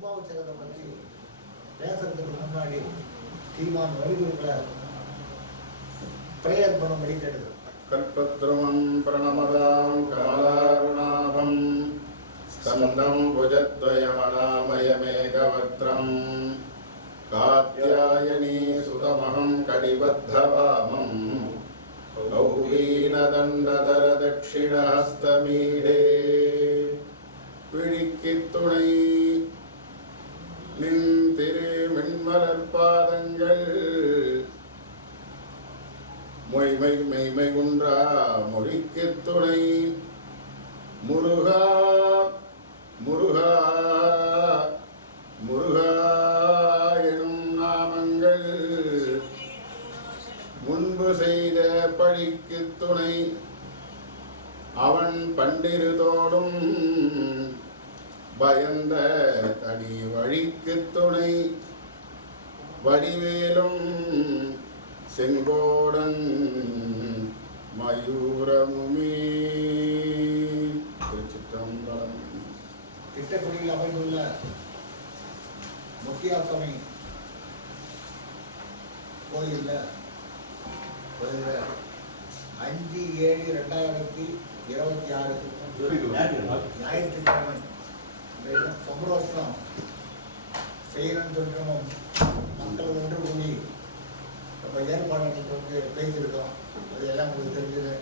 கும்பாபிஷேகத்தை பற்றி பேசுறதுக்கு முன்னாடி ஸ்ரீமான் வழிகுருக்களை பிரேயர் பண்ணும்படி கேட்டது. கல்பத்ருமம் பிரணமதாம் கமலாருணாபம் ஸ்கந்தம் புஜத்வயமனாமயமேகவக்த்ரம் காத்யாயனீ சுதமஹம் கடிபத்தவாமம் கௌவீனதண்டதர தட்சிணஹஸ்தமீடே விழிக்குத் துணை நின் திரு மென்மலர்பாதங்கள் மொய்மை மெய்மை குன்றா மொழிக்குத் துணை முருகா முருகா முருகா எனும் நாமங்கள் முன்பு செய்த பழிக்குத் துணை அவன் பண்டிருதோடும் பயந்த தனி வழிக்குத் துணை வடிவேலும் செங்கோடன் மயூரமுமே. திருச்சிற்றம்பலம். திட்டக்குடியில் அமைந்துள்ள முத்தியாசாமி கோயிலில் 5/7/2026 ஞாயிற்றுக்கிழமை சம்பரோஷம் செய்யணும்னு சொல்லிட்டோம். மக்கள் ஒன்று கூடி நம்ம ஏற்பாடு வந்து பேசியிருக்கோம். அது எல்லாம் உங்களுக்கு தெரிஞ்சது.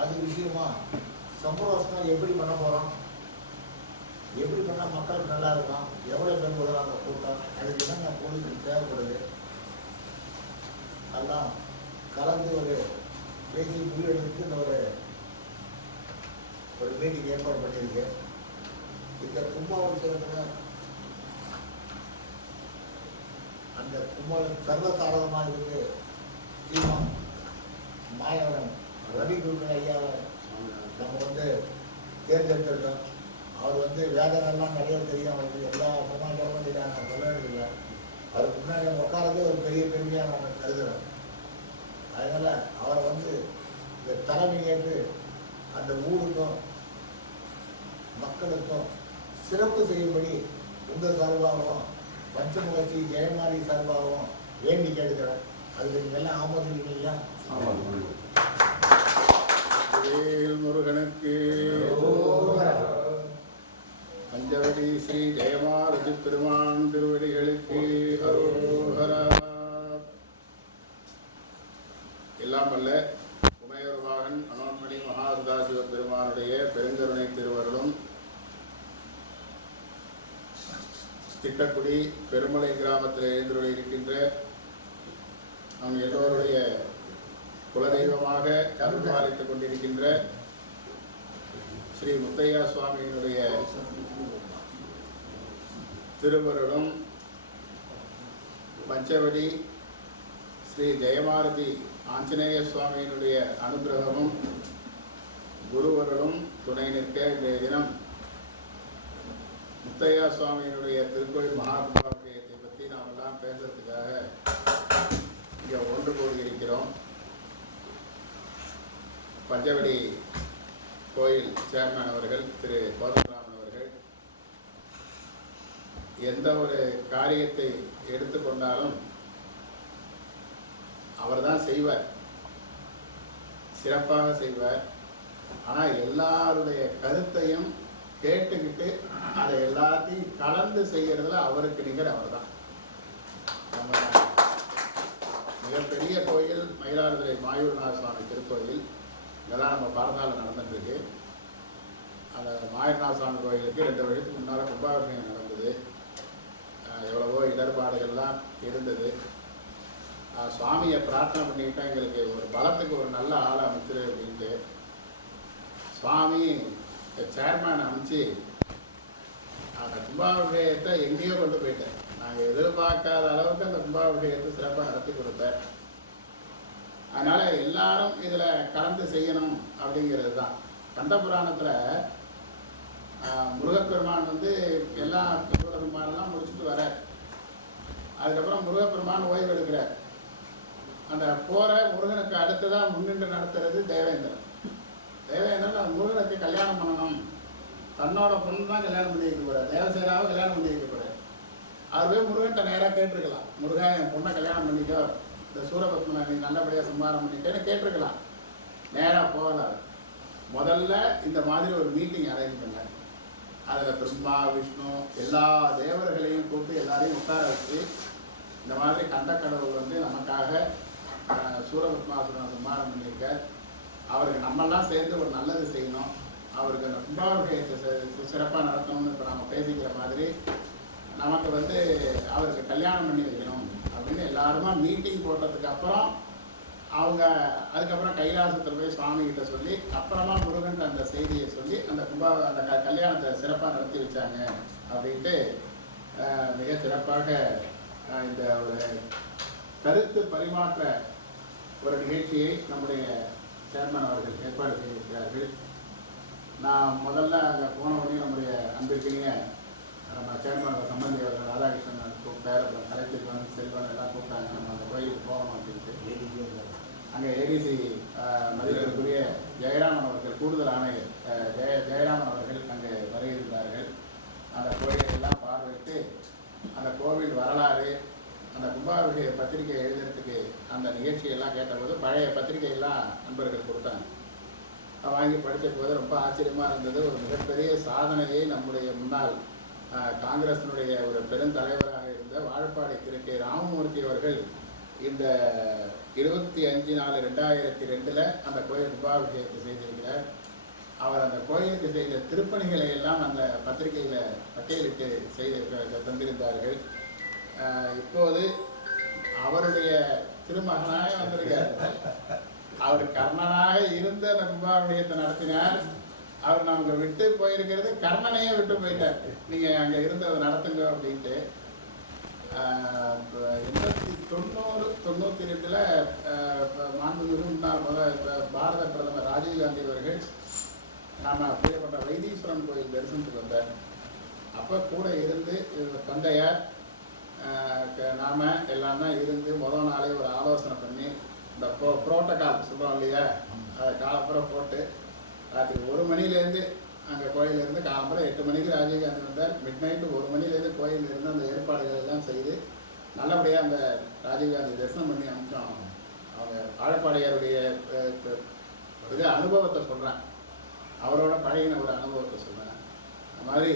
அது விஷயமா சம்பரோஷம் எப்படி பண்ண போகிறோம், எப்படி பண்ணால் மக்களுக்கு நல்லா இருக்கும், எவ்வளோ பேர் வருவாங்க கூட்டம், அதுக்கு என்னென்ன பொருட்கள் தேவைப்படுது அதெல்லாம் கலந்து ஒரு பேசி முடிவெடுத்து இந்த ஒரு மீட்டிங் ஏற்பாடு பண்ணியிருக்கு. இந்த கும்பாபிஷேகத்தில் அந்த சர்வசாரதமாக இருந்து ஸ்ரீமான் மாயவரம் ரவி குருக்கள் ஐயாவை நம்ம தேர்ந்தெடுத்திருக்கோம். அவர் வேதங்கள்லாம் நிறைய தெரியும். அவருக்கு எல்லா சமாச்சாரமும் தெரியும். நான் சொல்ல வேண்டியதில்லை. அவருக்கு முன்னாடி உட்காரதே ஒரு பெரிய பெருமையாக நான் கருதுகிறேன். அதனால் அவரை இந்த தலைமை ஏற்று அந்த ஊருக்கும் மக்களுக்கும் சிறப்பு செய்யும்படி உங்கள் சார்பாகவும் பஞ்சமுகச்சி ஜெயமாரி சார்பாகவும் வேண்டி கேட்கிறேன். அதுக்கு நீங்கள் எல்லாம் ஆமோதிக்கிறீங்களா? முருகனுக்கு பஞ்சவடி ஸ்ரீ ஜெயமாருதி பெருமான் திருவடிகளுக்கு அரோகரா. எல்லாம் வல்ல உமையொருவாகன் அனோன்மணி மகாசுதாசிவ பெருமானுடைய பெருங்கருணை திருவருளும் திட்டக்குடி பெருமலை கிராமத்தில் எழுந்துள்ள இருக்கின்ற நம் எல்லோருடைய குலதெய்வமாக அருள்பாலித்துக் கொண்டிருக்கின்ற ஸ்ரீ முத்தையா சுவாமியினுடைய திருவருளும் பஞ்சவடி ஸ்ரீ ஜெயமாரதி ஆஞ்சநேய சுவாமியினுடைய அனுகிரகமும் குருவருளும் துணை நிற்க இன்றைய தினம் முத்தையா சுவாமியினுடைய திருக்கோயில் மகாகும்பாபிஷேகத்தை பற்றி நாம் எல்லாம் பேசுறதுக்காக இங்கே ஒன்று கூடியிருக்கிறோம். பஞ்சவடி கோயில் சேர்மேன் அவர்கள் திரு கோதண்டராமன் அவர்கள் எந்த ஒரு காரியத்தை எடுத்துக்கொண்டாலும் அவர் தான் செய்வார், சிறப்பாக செய்வார். ஆனால் எல்லாருடைய கருத்தையும் கேட்டுக்கிட்டு அதை எல்லாத்தையும் கலந்து செய்யறதுல அவருக்கு நிகர் அவர் தான். நம்ம மிகப்பெரிய கோயில் மயிலாடுதுறை மாயூரநாத சுவாமி திருக்கோயில். இதெல்லாம் நம்ம பாரதாவில் நடந்துட்டுருக்கு. அந்த மாயூரநாத சுவாமி கோயிலுக்கு 2 வருஷத்துக்கு முன்னால் கும்பாபிஷேகம் நடந்தது. எவ்வளவோ இடர்பாடுகள்லாம் இருந்தது. சுவாமியை பிரார்த்தனை பண்ணிக்கிட்டால் எங்களுக்கு ஒரு பலத்துக்கு ஒரு நல்ல ஆளை அமைச்சிரு அப்படின்ட்டு சுவாமி சேர்மேனை அனுப்பிச்சு அந்த கும்பாபிஷேகத்தை எங்கேயோ கொண்டு போயிட்டேன். நாங்கள் எதிர்பார்க்காத அளவுக்கு அந்த கும்பாபிஷேகத்தை சிறப்பாக நடத்தி கொடுத்தேன். அதனால் எல்லாரும் இதில் கலந்து செய்யணும் அப்படிங்கிறது தான். கந்தபுராணத்தில் முருகப்பெருமான் எல்லா பெருமானெல்லாம் முடிச்சுட்டு வர, அதுக்கப்புறம் முருகப்பெருமான் ஓய்வு எடுக்கிறார். அந்த போரை முருகனுக்கு அடுத்ததான் முன்னின்று நடத்துறது தேவேந்திரன். தேவேந்திரன் முருகனுக்கு கல்யாணம் பண்ணணும் தன்னோட பொண்ணு தான் கல்யாணம் பண்ணி வைக்க போகிறார், தேவசேனாவை கல்யாணம் பண்ணி வைக்க போகிறார். அவர் போய் முருகன்கிட்ட நேராக கேட்டிருக்கலாம், முருகா என் பொண்ணை கல்யாணம் பண்ணிக்கோ, இந்த சூரபத்மனை நீ நல்லபடியாக சம்மாரம் பண்ணிட்டேன்னு கேட்டிருக்கலாம். நேராக போகலாம். முதல்ல இந்த மாதிரி ஒரு மீட்டிங் அரேஞ்ச் பண்ணார். அதில் பிரம்மா விஷ்ணு எல்லா தேவர்களையும் கூப்பிட்டு எல்லாரையும் உட்கார வச்சு இந்த மாதிரி கண்டக்கடவுள் வந்து நமக்காக சூரபத்மாசுரனை சம்மாரம் பண்ணியிருக்க, அவருக்கு நம்மெல்லாம் சேர்ந்து ஒரு நல்லது செய்யணும், அவருக்கு அந்த கும்பாபிஷேகத்தை சிறப்பாக நடத்தணும்னு இப்போ நம்ம பேசிக்கிற மாதிரி நமக்கு வந்து அவருக்கு கல்யாணம் பண்ணி வைக்கணும் அப்படின்னு எல்லாருமா மீட்டிங் போட்டதுக்கு அப்புறம் அவங்க அதுக்கப்புறம் கைலாசத்தில் போய் சுவாமிகிட்ட சொல்லி அப்புறமா முருகன் அந்த செய்தியை சொல்லி அந்த அந்த கல்யாணத்தை சிறப்பாக நடத்தி வச்சாங்க அப்படின்ட்டு மிக சிறப்பாக இந்த ஒரு கருத்து பரிமாற்ற ஒரு நிகழ்ச்சியை நம்முடைய சேர்மன் அவர்கள் ஏற்பாடு செய்திருக்கிறார்கள். நான் முதல்ல அங்கே போன உடனே நம்முடைய அன்பிற்கினிய நம்ம சேர்மன் சம்பந்தி அவர்கள் ராதாகிருஷ்ணன் கூப்பிட்டார், அப்புறம் கலைச்செல்வன் செல்வன் எல்லாம் கூப்பிட்டாங்க. நம்ம அந்த கோயிலுக்கு போகணும் அப்படின்ட்டு அங்கே ஏடிசி மதிப்பிற்குரிய ஜெயராமன் அவர்கள் கூடுதல் ஆணையர் ஜெயராமன் அவர்கள் அங்கே வருகிறார்கள். அந்த கோயிலை எல்லாம் பார்வையிட்டு அந்த கோவில் வரலாறு, அந்த கும்பாபிஷேக பத்திரிகை எழுதுறதுக்கு அந்த நிகழ்ச்சியெல்லாம் கேட்டபோது பழைய பத்திரிகையெல்லாம் நண்பர்கள் கொடுத்தாங்க. வாங்கி படித்த போது ரொம்ப ஆச்சரியமாக இருந்தது. ஒரு மிகப்பெரிய சாதனையை நம்முடைய முன்னாள் காங்கிரஸினுடைய ஒரு பெருந்தலைவராக இருந்த வாழப்பாடி திரு கே. ராமமூர்த்தி அவர்கள் இந்த 25/4/2002 அந்த கோயில் கும்பாபிஷேகத்தை செய்திருக்கிறார். அவர் அந்த கோயிலுக்கு செய்த திருப்பணிகளை எல்லாம் அந்த பத்திரிகையில் பட்டியலிட்டு செய்து தந்திருந்தார்கள். இப்போது அவருடைய திருமகனாக வந்திருக்கார். அவர் கர்ணனாக இருந்து அந்த கும்பாபிஷேகத்தை நடத்தினார். அவர் நமக்கு விட்டு போயிருக்கிறது கர்ணனையே விட்டு போயிட்டார், நீங்கள் அங்கே இருந்து அதை நடத்துங்க அப்படின்ட்டு. 1992 மாண்புமிகு முன்னாள் பாரத பிரதமர் ராஜீவ்காந்தி அவர்கள் நாம் பிரியப்பட்ட வைத்தீஸ்வரன் கோயில் தரிசனத்துக்கு வந்தார். அப்போ கூட இருந்து தந்தையார் நாம் எல்லாம் தான் இருந்து முதல் நாளே ஒரு ஆலோசனை பண்ணி இந்த புரோட்டோகால் சொல்கிறோம் இல்லையா, அதை காலப்புறம் போட்டு ராத்திரி 1 மணிலேருந்து அங்கே கோயிலிருந்து காலம்புற 8 மணிக்கு ராஜீவ்காந்தி வந்தார். மிட் நைட்டு 1 மணிலேருந்து கோயிலிருந்து அந்த ஏற்பாடுகள் எல்லாம் செய்து நல்லபடியாக அந்த ராஜீவ்காந்தி தரிசனம் பண்ணி அனுப்பிச்சோம். அவங்க ஆழப்பாடியாருடைய இது அனுபவத்தை சொல்கிறேன், அவரோட பழகின ஒரு அனுபவத்தை சொல்கிறேன். அது மாதிரி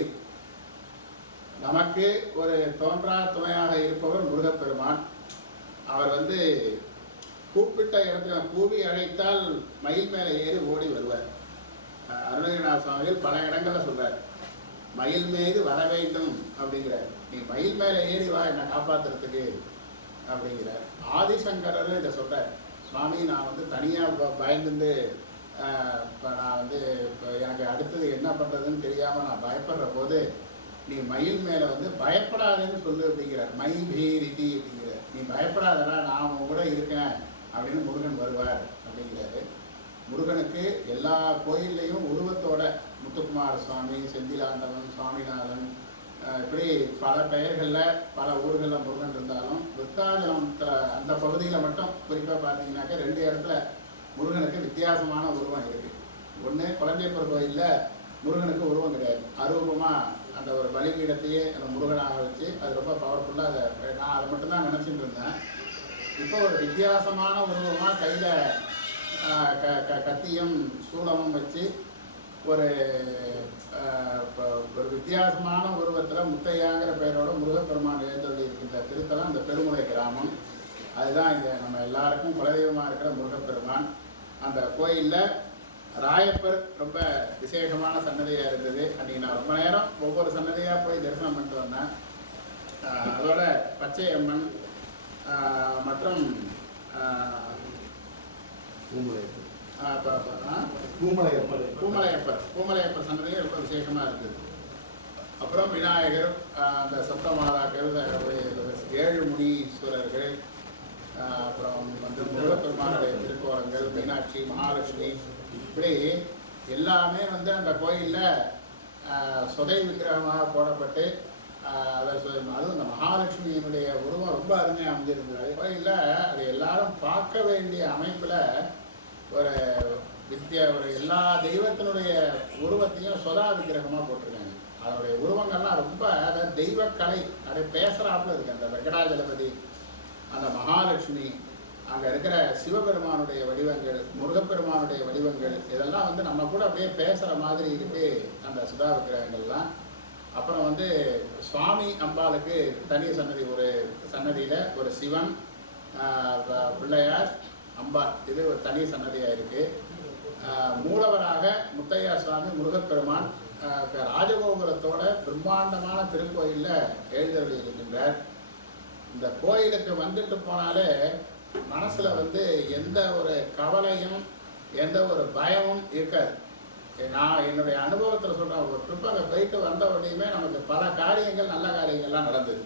நமக்கு ஒரு தோன்றா துணையாக இருப்பவர் முருகப்பெருமான். அவர் வந்து கூப்பிட்ட இடத்துல கூவி அழைத்தால் மயில் மேலே ஏறி ஓடி வருவார். அருணகிரிநாத சுவாமிகள் பல இடங்களில் சொல்கிறார், மயில் மீது வர வேண்டும் அப்படிங்கிறார். நீ மயில் மேலே ஏறி வா என்னை காப்பாற்றுறதுக்கு அப்படிங்கிறார். ஆதிசங்கரர் இதை சொல்கிறார், சுவாமி நான் வந்து தனியாக பயந்துட்டு இப்போ நான் வந்து இப்போ எனக்கு அடுத்தது என்ன பண்ணுறதுன்னு தெரியாமல் நான் பயப்படுற போது நீ மயில் மேலே வந்து பயப்படாதேன்னு சொல்லு அப்படிங்கிறார். மயில் பீரிதி அப்படிங்கிறார். நீ பயப்படாதடா நான் உன் கூட இருக்கேன் அப்படின்னு முருகன் வருவார் அப்படிங்கிறாரு. முருகனுக்கு எல்லா கோயில்லையும் உருவத்தோட முத்துக்குமார சுவாமி, செந்திலாண்டவன், சுவாமிநாதன், இப்படி பல பெயர்களில் பல ஊர்களில் முருகன் இருந்தாலும் விருத்தாச்சலம் அந்த பகுதியில் மட்டும் குறிப்பாக பார்த்தீங்கன்னாக்கா 2 இடத்துல முருகனுக்கு வித்தியாசமான உருவம் இருக்குது. ஒன்று குழந்தையப்பர் கோயிலில் முருகனுக்கு உருவம் கிடையாது, அரூபமாக அந்த ஒரு பலிபீடத்தையே அந்த முருகனாக வச்சு அது ரொம்ப பவர்ஃபுல்லாக நான் அதை மட்டும்தான் நினச்சிட்டு இருந்தேன். இப்போ ஒரு வித்தியாசமான உருவமாக கையில் கத்தியும் சூலமும் வச்சு ஒரு வித்தியாசமான உருவத்தில் முத்தையாங்கிற பெயரோட முருகப்பெருமான் எழுந்தொள்ளி இருக்கின்ற திருத்தலம் அந்த பெருமுளை கிராமம். அதுதான் இங்கே நம்ம எல்லாருக்கும் குலதெய்வமாக இருக்கிற முருகப்பெருமான். அந்த கோயிலில் ராயப்பர் ரொம்ப விசேஷமான சன்னதியாக இருந்தது. அன்றைக்கி நான் ரொம்ப நேரம் ஒவ்வொரு சன்னதியாக போய் தரிசனம் பண்ணிட்டு வந்தேன். அதோட பச்சை அம்மன் மற்றும் பூமலையப்பர் சன்னதியும் ரொம்ப விசேஷமாக இருக்குது. அப்புறம் விநாயகர், அந்த சப்தமாதாக்கள், 7 முனீஸ்வரர்கள், அப்புறம் வந்து முருகப்பெருமானுடைய திருக்கோலங்கள், மீனாட்சி, மகாலட்சுமி, இப்படி எல்லாமே வந்து அந்த கோயிலில் சொதை விக்கிரகமாக போடப்பட்டு அதுவும் இந்த மகாலட்சுமியினுடைய உருவம் ரொம்ப அருமையாக அமைஞ்சிருந்தது. கோயிலில் அது எல்லாரும் பார்க்க வேண்டிய அமைப்பில் ஒரு ஒரு எல்லா தெய்வத்தினுடைய உருவத்தையும் சொதா விக்கிரகமாக போட்டிருக்காங்க. அதனுடைய உருவங்கள்லாம் ரொம்ப அதாவது தெய்வக்கலை, அதை பேசுகிறாப்புல இருக்கு. அந்த வெங்கடாஜலபதி, அந்த மகாலட்சுமி, அங்கே இருக்கிற சிவபெருமானுடைய வடிவங்கள், முருகப்பெருமானுடைய வடிவங்கள், இதெல்லாம் வந்து நம்ம கூட அப்படியே பேசுகிற மாதிரி இருக்குது அந்த சுதா விக்கிரகங்கள்லாம். அப்புறம் வந்து சுவாமி அம்பாளுக்கு தனி சன்னதி, ஒரு சன்னதியில் ஒரு சிவன், பிள்ளையார், அம்பாள், இது ஒரு தனி சன்னதியாக இருக்குது. மூலவராக முத்தையா சுவாமி முருகப்பெருமான் ராஜகோபுரத்தோட பிரம்மாண்டமான திருக்கோயிலில் எழுந்தருளி இருக்கின்றார். இந்த கோயிலுக்கு வந்துட்டு போனாலே மனசில் வந்து எந்த ஒரு கவலையும் எந்த ஒரு பயமும் இருக்காது. நான் என்னுடைய அனுபவத்தில் சொல்கிறேன், ஒரு ட்ரிப் அங்கே போயிட்டு வந்த உடனேயுமே நமக்கு பல காரியங்கள், நல்ல காரியங்கள்லாம் நடந்தது.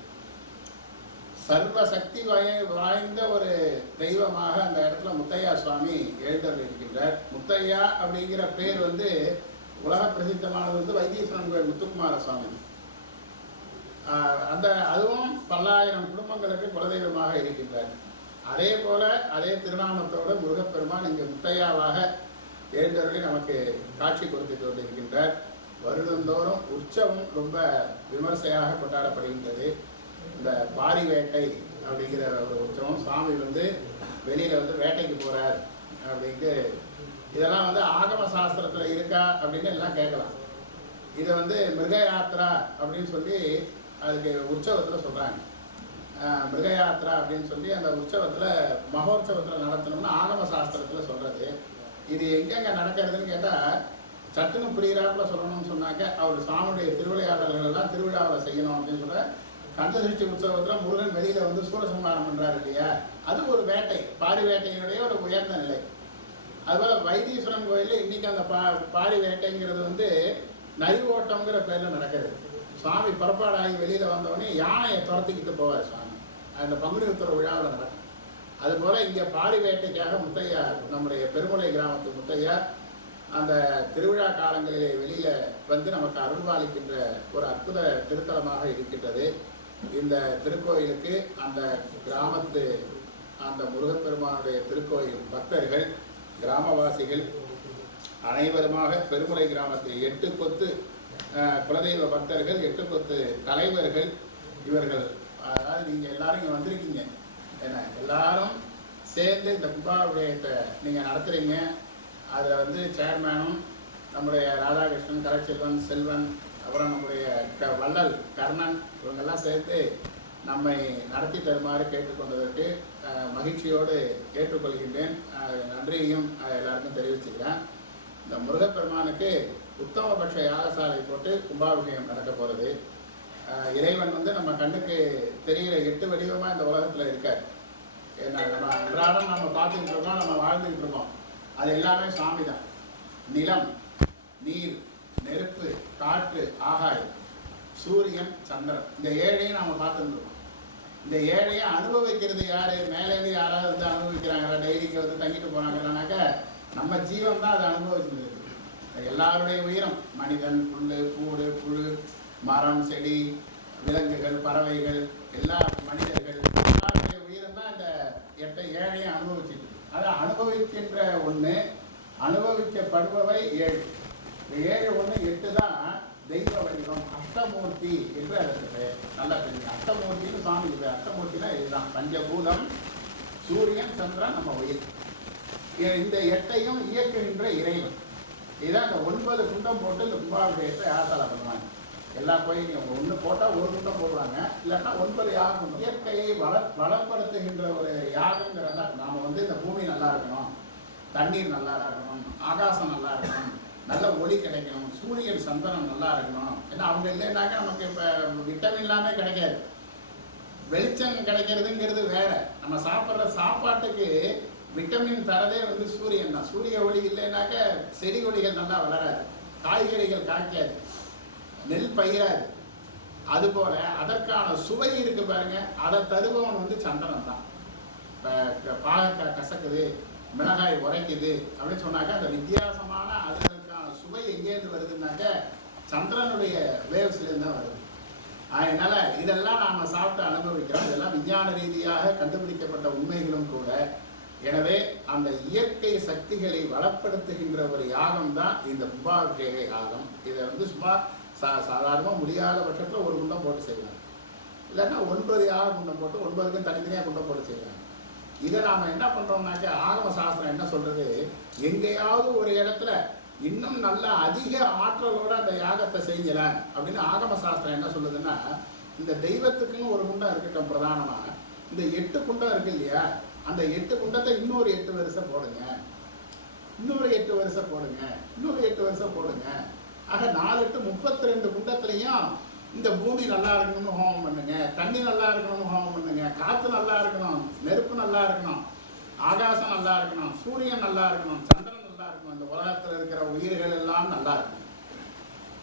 சர்வ சக்தி வாய்ந்த ஒரு தெய்வமாக அந்த இடத்துல முத்தையா சுவாமி எழுந்தருளி இருக்கின்றார். முத்தையா அப்படிங்கிற பேர் வந்து உலக பிரசித்தமானது வந்து வைத்தீஸ்வரன் கோயில் முத்துக்குமார சுவாமி. அதுவும் பல்லாயிரம் குடும்பங்களுக்கு குலதெய்வமாக இருக்கின்றார். அதே போல அதே திருநாமத்தோடு முருகப்பெருமான் இங்கே முத்தையாவாக எழுந்தருளி நமக்கு காட்சி கொடுத்துட்டு கொண்டிருக்கின்றார். வருடந்தோறும் உற்சவம் ரொம்ப விமர்சையாக கொண்டாடப்படுகின்றது. இந்த பாரி வேட்டை அப்படிங்கிற ஒரு உற்சவம், சுவாமி வந்து வெளியில் வந்து வேட்டைக்கு போகிறார் அப்படின்ட்டு, இதெல்லாம் வந்து ஆகம சாஸ்திரத்தில் இருக்கா அப்படின்னு எல்லாம் கேட்கலாம். இதை வந்து மிருக யாத்திரா அப்படின்னு சொல்லி அதுக்கு உற்சவத்தில் சொல்கிறாங்க. மிருக யாத்திரா அப்படின்னு சொல்லி அந்த உற்சவத்தில் மகோற்சவத்தில் நடத்தணும்னு ஆகம சாஸ்திரத்தில் சொல்கிறது. இது எங்கெங்கே நடக்கிறதுன்னு கேட்டால் சட்டுன்னு புரிகிறாப்புல சொல்லணும்னு சொன்னாக்க அவர் சுவாமியுடைய திருவிளையாடல்கள் எல்லாம் திருவிழாவில் செய்யணும் அப்படின்னு சொல்கிற கந்தசஷ்டி உற்சவத்தில் முருகன் வெளியில் வந்து சூரசம்ஹாரம் பண்ணுறாரு இல்லையா, அது ஒரு வேட்டை, பாரி வேட்டையினுடைய ஒரு உயர்ந்த நிலை. அதுபோல் வைத்தீஸ்வரன் கோயிலில் இன்றைக்கி அந்த பாரி வேட்டைங்கிறது வந்து நரி ஓட்டங்கிற பேரில் நடக்கிறது. சுவாமி புறப்பாடாகி வெளியில் வந்தோடனே யானையை துரத்திக்கிட்டு போவார் சுவாமி, அந்த பங்குனி உத்திர விழாவில் நடக்கும். அதுபோல் இங்கே பாரி வேட்டைக்காக முத்தையா, நம்முடைய பெருமுலை கிராமத்து முத்தையா அந்த திருவிழா காலங்களிலே வெளியில் வந்து நமக்கு அருள்பாலிக்கின்ற ஒரு அற்புத திருத்தலமாக இருக்கின்றது. இந்த திருக்கோயிலுக்கு அந்த கிராமத்து அந்த முருகப்பெருமானுடைய திருக்கோயில் பக்தர்கள், கிராமவாசிகள் அனைவருமாக பெருமுலை கிராமத்தில் 8 கொத்து குலதெய்வ பக்தர்கள், 8 கொத்து தலைவர்கள் இவர்கள், அதாவது நீங்கள் எல்லாரும் இங்கே வந்திருக்கீங்க, ஏன்னா எல்லாரும் சேர்ந்து இந்த கும்பாபிஷேகத்தை நீங்கள் நடத்துகிறீங்க. அதில் வந்து சேர்மேனும் நம்முடைய ராதாகிருஷ்ணன், கலைச்செல்வன், செல்வன், அப்புறம் நம்முடைய வள்ளல், கர்ணன், இவங்கெல்லாம் சேர்த்து நம்மை நடத்தி தருமாறு கேட்டுக்கொண்டதற்கு மகிழ்ச்சியோடு ஏற்றுக்கொள்கின்றேன். நன்றியையும் எல்லாருக்கும் தெரிவிச்சுக்கிறேன். இந்த முருகப்பெருமானுக்கு உத்தமபட்ச யாகசாலை போட்டு கும்பாபிஷேகம் நடக்க போகிறது. இறைவன் வந்து நம்ம கண்ணுக்கு தெரிகிற 8 வடிவமாக இந்த உலகத்தில் இருக்கார். ஏன்னா நம்ம அன்றாடம் நம்ம பார்த்துக்கிட்டு இருக்கோம், நம்ம வாழ்ந்துக்கிட்டு இருக்கோம், அது எல்லாமே சுவாமி தான். நிலம், நீர், நெருப்பு, காற்று, ஆகாயம், சூரியன், சந்திரன், இந்த 7ஐயும் நாம் பார்த்துட்டு இருக்கோம். இந்த 7ஐயும் அனுபவிக்கிறது யார்? மேலேருந்து யாராவது வந்து அனுபவிக்கிறாங்களா? டெய்லிக்கு வந்து தங்கிட்டு போகிறாங்கன்னாக்க நம்ம ஜீவன் தான் அதை அனுபவிச்சுட்டு இருக்குது. எல்லாருடைய உயிரம், மனிதன், புல், பூடு, புழு, மரம், செடி, விலங்குகள், பறவைகள், எல்லா மனிதர்கள், எல்லாருடைய உயிரம் தான் இந்த 7ஐயும் அனுபவிச்சுட்டு. அதை அனுபவிக்கின்ற ஒன்று, அனுபவிக்கப்படுபவை 7. இந்த 7, 1, 8 தான் தெய்வ வடிவம். அஷ்டமூர்த்தி என்று அதற்கு நல்லா தெரியும். அஷ்டமூர்த்தின்னு சுவாமி இது. அஷ்டமூர்த்தினா இதுதான் பஞ்சபூதம், சூரியன், சந்திரன், நம்ம உயிர். இந்த 8ஐயும் இயக்குகின்ற இறைவன். இதுதான் இந்த 9 குண்டம் போட்டு இந்த கும்பாபிஷேகத்தை யாகசாலை பண்ணுவாங்க. எல்லா கோயிலையும் 1 போட்டால் 1 குண்டம் போடுவாங்க, இல்லைன்னா 9 யாகம். இயற்கையை வளப்படுத்துகின்ற ஒரு யாகங்கிறதா. நாம் வந்து இந்த பூமி நல்லா இருக்கணும், தண்ணீர் நல்லா இருக்கணும், ஆகாசம் நல்லா இருக்கணும், நல்ல ஒளி கிடைக்கணும், சூரியன், சந்திரன் நல்லா இருக்கணும். ஏன்னா அவங்க இல்லைன்னாக்கா நமக்கு இப்போ விட்டமின் இல்லாமல் கிடைக்காது. வெளிச்சம் கிடைக்கிறதுங்கிறது வேற. நம்ம சாப்பிட்ற சாப்பாட்டுக்கு விட்டமின் தரதே வந்து சூரியன் தான். சூரிய ஒளி இல்லைன்னாக்க செடி கொடிகள் நல்லா வளராது, காய்கறிகள் காய்க்காது, நெல் பயிராது. அதுபோல் அதற்கான சுவை இருக்குது பாருங்க, அதை தருபவன் வந்து சந்திரன் தான். இப்போ பாகக்காய் கசக்குது, மிளகாய் உரைக்குது அப்படின்னு சொன்னாக்க அந்த வித்தியாசமான அதற்கான சுவை எங்கேருந்து வருதுன்னாக்க சந்திரனுடைய வேவ்ஸ்லேருந்து தான் வருது. அதனால் இதெல்லாம் நாம் சாப்பிட்டு அனுபவிக்கிறோம். இதெல்லாம் விஞ்ஞான ரீதியாக கண்டுபிடிக்கப்பட்ட உண்மைகளும் கூட. எனவே அந்த இயற்கை சக்திகளை வளப்படுத்துகின்ற ஒரு யாகம் தான் இந்த கும்பாபிஷேக யாகம். இதை வந்து சும்மா சாதாரணமாக முடியாத பட்சத்தில் ஒரு குண்டம் போட்டு செய்யலாம், இல்லைன்னா 9 யாக குண்டம் போட்டு 9க்கும் தனித்தனியாக குண்டம் போட்டு செய்யலாம். இதை நாம் என்ன பண்ணுறோம்னாக்கா ஆகம சாஸ்திரம் என்ன சொல்கிறது, எங்கேயாவது ஒரு இடத்துல இன்னும் நல்ல அதிக ஆற்றலோடு அந்த யாகத்தை செய்யலாம் அப்படின்னு ஆகம சாஸ்திரம் என்ன சொல்லுதுன்னா, இந்த தெய்வத்துக்குன்னு ஒரு குண்டம் இருக்கட்டும், பிரதானமாக இந்த 8 குண்டம் இருக்கு இல்லையா, அந்த 8 குண்டத்தை இன்னொரு 8 வருஷம் போடுங்க, இன்னொரு 8 வருஷம் போடுங்க, இன்னொரு 8 வருஷம் போடுங்க. ஆக 4 8 32 குண்டத்துலையும் இந்த பூமி நல்லா இருக்கணும்னு ஹோமம் பண்ணுங்க, தண்ணி நல்லா இருக்கணும்னு ஹோமம் பண்ணுங்க, காற்று நல்லா இருக்கணும், நெருப்பு நல்லா இருக்கணும், ஆகாசம் நல்லா இருக்கணும், சூரியன் நல்லா இருக்கணும், சந்திரன் நல்லா இருக்கணும், இந்த உலகத்தில் இருக்கிற உயிர்கள் எல்லாம் நல்லா இருக்கணும்.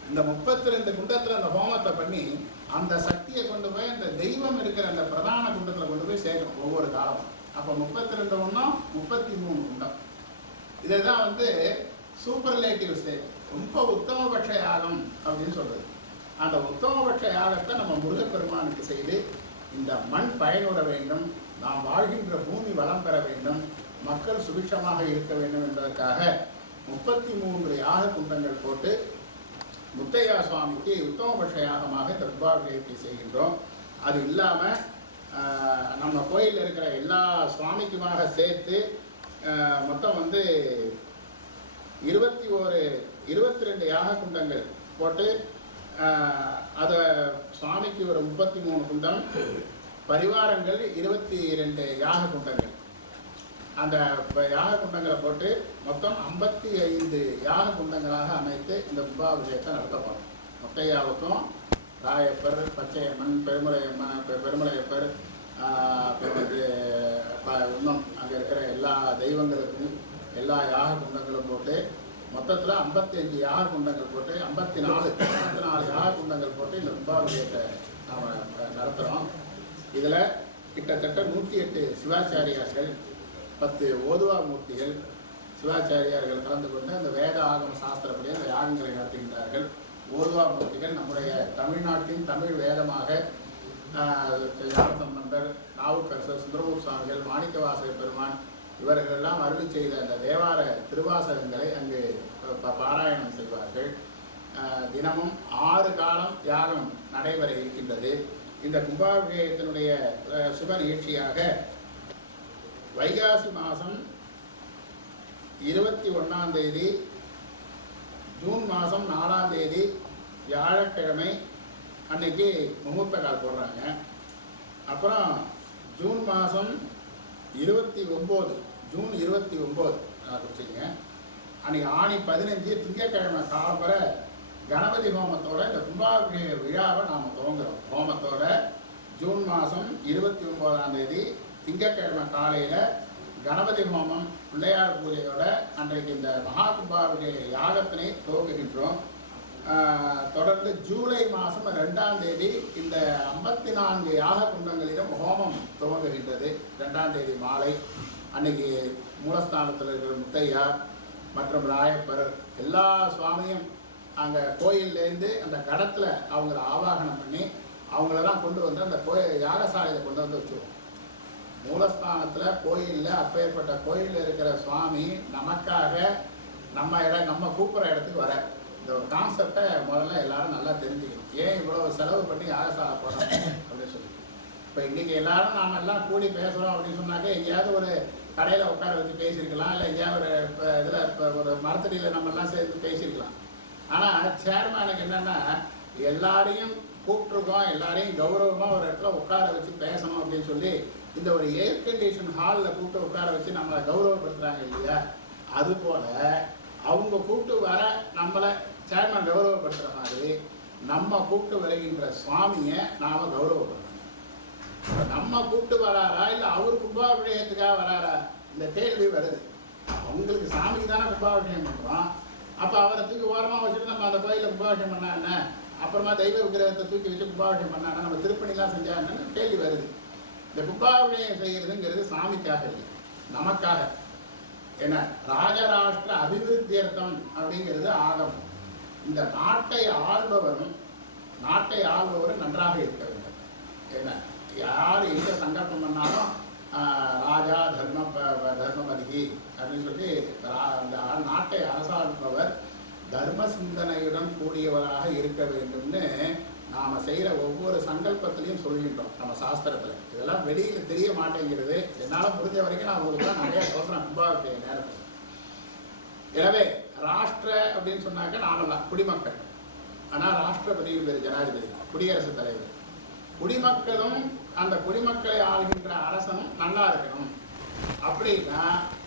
இந்த 32 குண்டத்தில் அந்த ஹோமத்தை பண்ணி அந்த சக்தியை கொண்டு போய் அந்த தெய்வம் இருக்கிற அந்த பிரதான குண்டத்தில் கொண்டு போய் சேர்க்கணும் ஒவ்வொரு காலமும். அப்போ 32 ஒன்றும் 33 குண்டம். இதை தான் வந்து சூப்பர்லேட்டிவ் ஸ்டேட், ரொம்ப உத்தமபட்ச யாகம் அப்படின்னு சொல்கிறது. அந்த உத்தமபட்ச யாகத்தை நம்ம முருகப்பெருமானுக்கு செய்து இந்த மண் பயனுற வேண்டும், நாம் வாழ்கின்ற பூமி வளம் பெற வேண்டும், மக்கள் சுபிட்சமாக இருக்க வேண்டும் என்பதற்காக 33 யாக குண்டங்கள் போட்டு முத்தையா சுவாமிக்கு உத்தமபட்ச யாகமாக இந்த கும்பாபிஷேகத்தை செய்கின்றோம். அது இல்லாமல் நம்ம கோயிலில் இருக்கிற எல்லா சுவாமிக்குமாக சேர்த்து மொத்தம் வந்து 22 யாக குண்டங்கள் போட்டு அதை சுவாமிக்கு ஒரு 33 குண்டம், பரிவாரங்கள் 22 யாக குண்டங்கள், அந்த யாக குண்டங்களை போட்டு மொத்தம் 55 யாக குண்டங்களாக அமைத்து இந்த கும்பாபிஷேகத்தை நடத்தப்படும். முத்தையாவுக்கும் ராயப்பர், பச்சையம்மன், பெருமலையப்பர், அப்புறம் வந்து இன்னும் அங்கே இருக்கிற எல்லா தெய்வங்களுக்கும் எல்லா யாக குண்டங்களும் போட்டு மொத்தத்தில் 55 யாக குண்டங்கள் போட்டு 54 யாக குண்டங்கள் போட்டு இந்த கும்பாபிஷேகத்தை நாம் நடத்துகிறோம். இதில் கிட்டத்தட்ட 108 சிவாச்சாரியார்கள், 10 ஓதுவா மூர்த்திகள், சிவாச்சாரியார்கள் கலந்து கொண்டு அந்த வேத ஆகம சாஸ்திரப்படி அந்த யாகங்களை நடத்துகின்றார்கள். ஓதுவா மூர்த்திகள் நம்முடைய தமிழ்நாட்டின் தமிழ் வேதமாக ஞானசம்பந்தர், நாவுக்கரசர், சுந்தரமூர் சுவாமிகள், மாணிக்கவாசக பெருமான் இவர்களெல்லாம் அருளி செய்த அந்த தேவார திருவாசகங்களை அங்கு பாராயணம் செய்வார்கள். தினமும் 6 காலம் யாகம் நடைபெற இருக்கின்றது. இந்த கும்பாபிஷேகத்தினுடைய சுப நிகழ்ச்சியாக வைகாசி மாதம் 21ஆம் தேதி, ஜூன் மாதம் 4ஆம் தேதி வியாழக்கிழமை அன்னைக்கு முகூர்த்த கால் போடுறாங்க. அப்புறம் ஜூன் மாதம் 29, ஜூன் 29 வச்சுக்கோங்க, அன்றைக்கி ஆணி 15 திங்கட்கிழமை காலம்பர கணபதி ஹோமத்தோட இந்த கும்பாபிஷேக விழாவை நாம் துவங்குகிறோம். ஹோமத்தோட ஜூன் மாதம் 29ஆம் தேதி திங்கட்கிழமை காலையில் கணபதி ஹோமம் பிள்ளையார் பூஜையோட அன்றைக்கு இந்த மகா கும்பாபிஷேக யாகத்தினை துவங்குகின்றோம். தொடர்ந்து ஜூலை மாதம் 2ஆம் தேதி இந்த 54 யாக குண்டங்களிலும் ஹோமம் துவங்குகின்றது. 2ஆம் தேதி மாலை அன்னைக்கு மூலஸ்தானத்தில் இருக்கிற முத்தையா மற்றும் ராயப்பர் எல்லா சுவாமியும் அங்கே கோயிலேருந்து அந்த கடத்தில் அவங்கள ஆவாகனம் பண்ணி அவங்களெல்லாம் கொண்டு வந்து அந்த யாகசாலையில் கொண்டு வந்து வச்சுருவோம். மூலஸ்தானத்தில் கோயிலில் அப்பேற்பட்ட கோயிலில் இருக்கிற சுவாமி நமக்காக நம்ம கூப்பிட்ற இடத்துக்கு வர இந்த ஒரு கான்செப்டை முதல்ல எல்லாரும் நல்லா தெரிஞ்சுக்கணும். ஏன் இவ்வளோ செலவு பண்ணி யாகசாலை போகிறோம் அப்படின்னு சொல்லி. இப்போ இன்றைக்கி எல்லாரும் நாம் எல்லாம் கூடி பேசுகிறோம் அப்படின்னு சொன்னாக்க எங்கேயாவது ஒரு கடையில் உட்கார வச்சு பேசியிருக்கலாம், இல்லை எங்கேயாவது ஒரு இதில் இப்போ ஒரு மரத்தடியில் நம்மெல்லாம் சேர்ந்து பேசியிருக்கலாம். ஆனால் சேர்மேனுக்கு என்னென்னா எல்லாரையும் கூப்பிட்ருக்கோம், எல்லாரையும் கௌரவமாக ஒரு இடத்துல உட்கார வச்சு பேசணும் அப்படின்னு சொல்லி இந்த ஒரு ஏர் கண்டிஷன் ஹாலில் கூப்பிட்டு உட்கார வச்சு நம்மளை கௌரவப்படுத்துகிறாங்க இல்லையா, அதுபோல் அவங்க கூப்பிட்டு வர நம்மளை சேர்மன் கௌரவப்படுத்துகிற மாதிரி நம்ம கூப்பிட்டு வருகின்ற சுவாமியை நாம் கௌரவப்படுத்தணும். நம்ம கூப்பிட்டு வராரா இல்லை அவர் கும்பாபிஷேகத்துக்காக வராரா இந்த கேள்வி வருது. அவங்களுக்கு சாமிக்கு தானே கும்பாபிஷேகம் பண்ணுறோம். அப்போ அவரை தூக்கி ஓரமாக வச்சுட்டு நம்ம அந்த கோயிலில் கும்பாபிஷேகம் பண்ணா என்ன, அப்புறமா தெய்வ விக்கிரகத்தை தூக்கி வச்சு கும்பாபிஷேகம் பண்ணா என்ன, நம்ம திருப்பணிலாம் செஞ்சா என்னன்னு கேள்வி வருது. இந்த கும்பாபிஷேகம் செய்கிறதுங்கிறது சாமிக்காக இல்லை, நமக்காக. ஏன்னா ராஜராஷ்டிர அபிவிருத்தியர்த்தம் அப்படிங்கிறது ஆகமம். இந்த நாட்டை ஆள்பவரும் நன்றாக இருக்க வேண்டும். ஏன்னா யார் எங்கே சங்கல்பம் பண்ணாலும் ராஜா தர்மமதி அப்படின்னு சொல்லி அந்த நாட்டை அரசாள்பவர் தர்ம சிந்தனையுடன் கூடியவராக இருக்க வேண்டும்னு நாம் செய்கிற ஒவ்வொரு சங்கல்பத்திலையும் சொல்லிட்டோம் நம்ம சாஸ்திரத்தில். இதெல்லாம் வெளியில் தெரிய மாட்டேங்கிறது. என்னால் முடிஞ்ச வரைக்கும் நான் உங்களுக்கு தான் நிறையா சொல்கிறேன் கும்பாவுடைய நேரத்தில். எனவே ராஷ்டிர அப்படின்னு சொன்னாக்க நாமெல்லாம் குடிமக்கள். ஆனால் ராஷ்டிரபதியும் பேர் ஜனாதிபதி, குடியரசுத் தலைவர். குடிமக்களும் அந்த குடிமக்களை ஆள்கின்ற அரசனும் நல்லா இருக்கணும் அப்படின்னா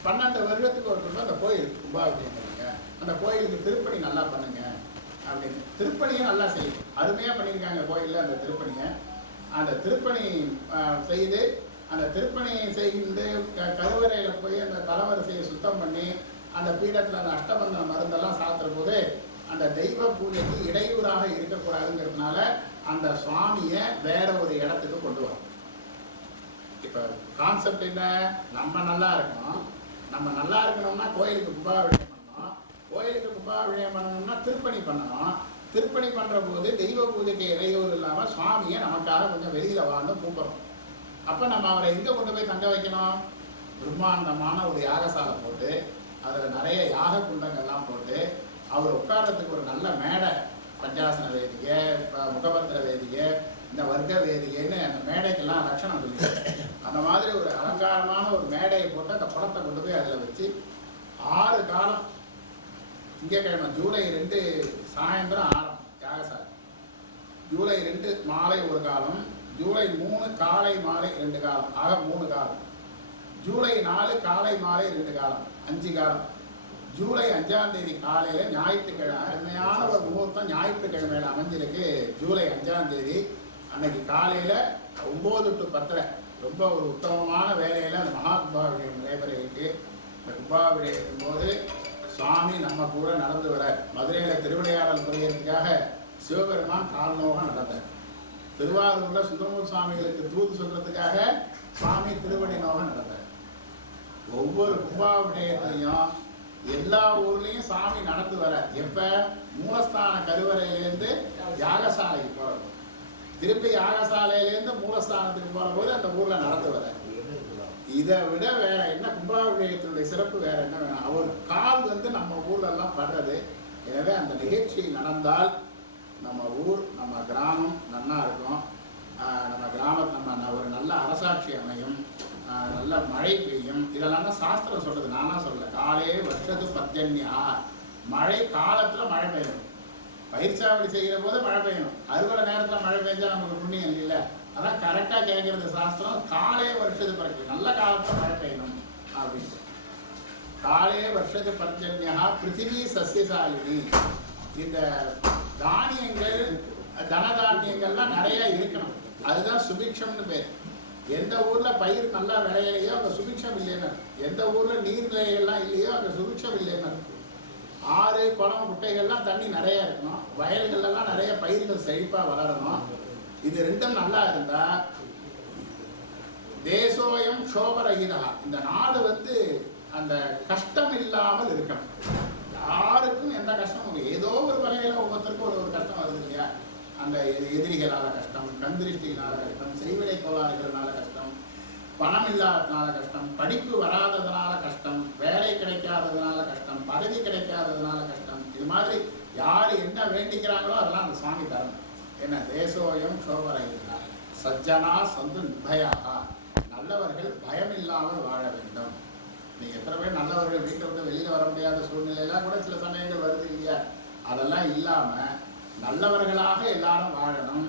12 வருடத்துக்கு ஒரு தடவை அந்த கோயிலுக்கு கும்பாபிஷேகம் பண்ணுங்க, அந்த கோயிலுக்கு திருப்பணி நல்லா பண்ணுங்க அப்படின்னு. திருப்பணியும் நல்லா செய்யும், அருமையாக பண்ணியிருக்காங்க கோயிலில் அந்த திருப்பணியை. அந்த திருப்பணி செய்து அந்த திருப்பணி செய்து கருவறையில் போய் அந்த தலவரிசையை சுத்தம் பண்ணி அந்த பீடத்தில் அந்த அஷ்டபந்தன மருந்தெல்லாம் சாத்துற போது அந்த தெய்வ பூஜைக்கு இடையூறாக இருக்கக்கூடாதுங்கிறதுனால அந்த சுவாமியை வேற ஒரு இடத்துக்கு கொண்டு வரும். இப்போ கான்செப்ட் என்ன? நம்ம நல்லா இருக்கணும். நம்ம நல்லா இருக்கணும்னா கோயிலுக்கு கும்பாபிஷேகம் பண்ணணும். கோயிலுக்கு கும்பாபிஷேகம் பண்ணணும்னா திருப்பணி பண்ணணும். திருப்பணி பண்ணுற போது தெய்வ பூஜைக்கு இடையூறு இல்லாமல் சுவாமியை நமக்காக கொஞ்சம் வெளியில் வாழ்ந்து கூப்பிடணும். அப்போ நம்ம அவரை எங்கே கொண்டு போய் தங்க வைக்கணும்? பிரம்மாண்டமான ஒரு யாகசாலை போட்டு அதில் நிறைய யாக குண்டங்கள்லாம் போட்டு அவர் உட்கார்றதுக்கு ஒரு நல்ல மேடை, பஞ்சாசன வேதிகை, முகபத்திர வேதிகை, இந்த வர்க்க வேதிகைன்னு அந்த மேடைக்கெல்லாம் லட்சணம் சொல்லி அந்த மாதிரி ஒரு அலங்காரமான ஒரு மேடையை போட்டு அந்த படத்தை கொண்டு போய் அதில் வச்சு 6 காலம், திங்கக்கிழமை ஜூலை 2 சாயந்தரம் ஆரம்பம் யாகசாலை, ஜூலை 2 மாலை ஒரு காலம், ஜூலை 3 காலை மாலை 2 காலம், ஆக 3 காலம், ஜூலை 4 காலை மாலை 2 காலம், 5 காலம், ஜூலை 5ஆம் தேதி காலையில் ஞாயிற்றுக்கிழமை, அருமையான ஒரு முகூர்த்தம் ஞாயிற்றுக்கிழமையில் அமைஞ்சிருக்கு. ஜூலை 5ஆம் தேதி அன்னைக்கு காலையில் 9 to 10 ரொம்ப ஒரு உத்தமமான வேலையில் அந்த மகா கும்பாபிஷேகம் நடைபெற இருக்கு. இந்த கும்பாபிஷேகத்தின் போது சுவாமி நம்ம கூட நடந்து வர, மதுரையில் திருவிளையாடல் புரியறதுக்காக சிவபெருமான் கால்நோக நடந்தார். திருவாரூரில் சுந்தரமூர்த்தி சுவாமிகளுக்கு தூது சொல்றதுக்காக சுவாமி திருவடி நோக நடந்தார். ஒவ்வொரு கும்பாபிஷேகத்திலையும் எல்லா ஊர்லேயும் சாமி நடந்து வர. எப்போ? மூலஸ்தான கருவறையிலேருந்து யாகசாலைக்கு போகிறது, திருப்பி யாகசாலையிலேருந்து மூலஸ்தானத்துக்கு போகிற போது அந்த ஊரில் நடந்து வர. இதை விட வேற என்ன கும்பாபிஷேகத்தினுடைய சிறப்பு வேற என்ன வேணும்? அவர் கால் நம்ம ஊர்லெல்லாம் படுறது. எனவே அந்த நிகழ்ச்சி நடந்தால் நம்ம ஊர், நம்ம கிராமம் நல்லா இருக்கும். நம்ம கிராமம் நம்ம ஒரு நல்ல அரசாட்சி அமையும், நல்ல மழை பெய்யும். இதெல்லாம் தான் சாஸ்திரம் சொல்றது, நானா சொல்ல. காலே வருஷத்து பர்ஜன்யா, மழை காலத்துல மழை பெய்யணும். பயிர்ச்சாவடி செய்கிற போது மழை பெய்யணும். அறுவடை நேரத்தில் மழை பெய்ஞ்சா நமக்கு புண்ணியம் இல்லை. அதான் கரெக்டாக கேட்கறது சாஸ்திரம். காலே வருஷத்து பர்ஜன்யா, நல்ல காலத்தில் மழை பெய்யணும் அப்படின்னு. காலே வருஷத்து பர்ஜன்யா பிருத்திவி சஸ்யசாலினி. இந்த தானியங்கள், தனதானியங்கள்லாம் நிறைய இருக்கணும். அதுதான் சுபிக்ஷம்னு பேர். எந்த ஊரில் பயிர் நல்லா விளையலையோ அங்கே சுபிக்ஷம் இல்லைன்னு, எந்த ஊரில் நீர்நிலைகள்லாம் இல்லையோ அங்கே சுபிக்ஷம் இல்லைன்னு. ஆறு, குளம், குட்டைகள்லாம் தண்ணி நிறைய இருக்கணும். வயல்கள்லாம் நிறைய பயிர்கள் செழிப்பாக வளரணும். இது ரெண்டும் நல்லா இருந்தால் தேசோயம் க்ஷோபரகிதா, இந்த நாடு அந்த கஷ்டம் இல்லாமல் இருக்கணும். யாருக்கும் எந்த கஷ்டமும் இல்லை. ஏதோ ஒரு வகையில் ஒவ்வொருத்தருக்கும் ஒரு கஷ்டம் வருது இல்லையா? அந்த எதிரிகளால் கஷ்டம், கண்திருஷ்டினால கஷ்டம், செய்வினை கோளாறுகளால கஷ்டம், பணம் இல்லாததுனால கஷ்டம், படிப்பு வராததுனால கஷ்டம், வேலை கிடைக்காததுனால கஷ்டம், பதவி கிடைக்காததுனால கஷ்டம். இது மாதிரி யார் என்ன வேண்டிக்கிறாங்களோ அதெல்லாம் அந்த சுவாமி தரணும். என்ன? தேசோயம் சோபரையா சஜ்ஜனா சந்து நிர்பயாக, நல்லவர்கள் பயம் இல்லாமல் வாழ வேண்டும். நீங்கள் எத்தனை பேர் நல்லவர்கள் வீட்டை விட்டு வெளியில் வர முடியாத சூழ்நிலையெல்லாம் கூட சில சமயங்கள் வருது இல்லையா? அதெல்லாம் இல்லாமல் நல்லவர்களாக எல்லாரும் வாழணும்,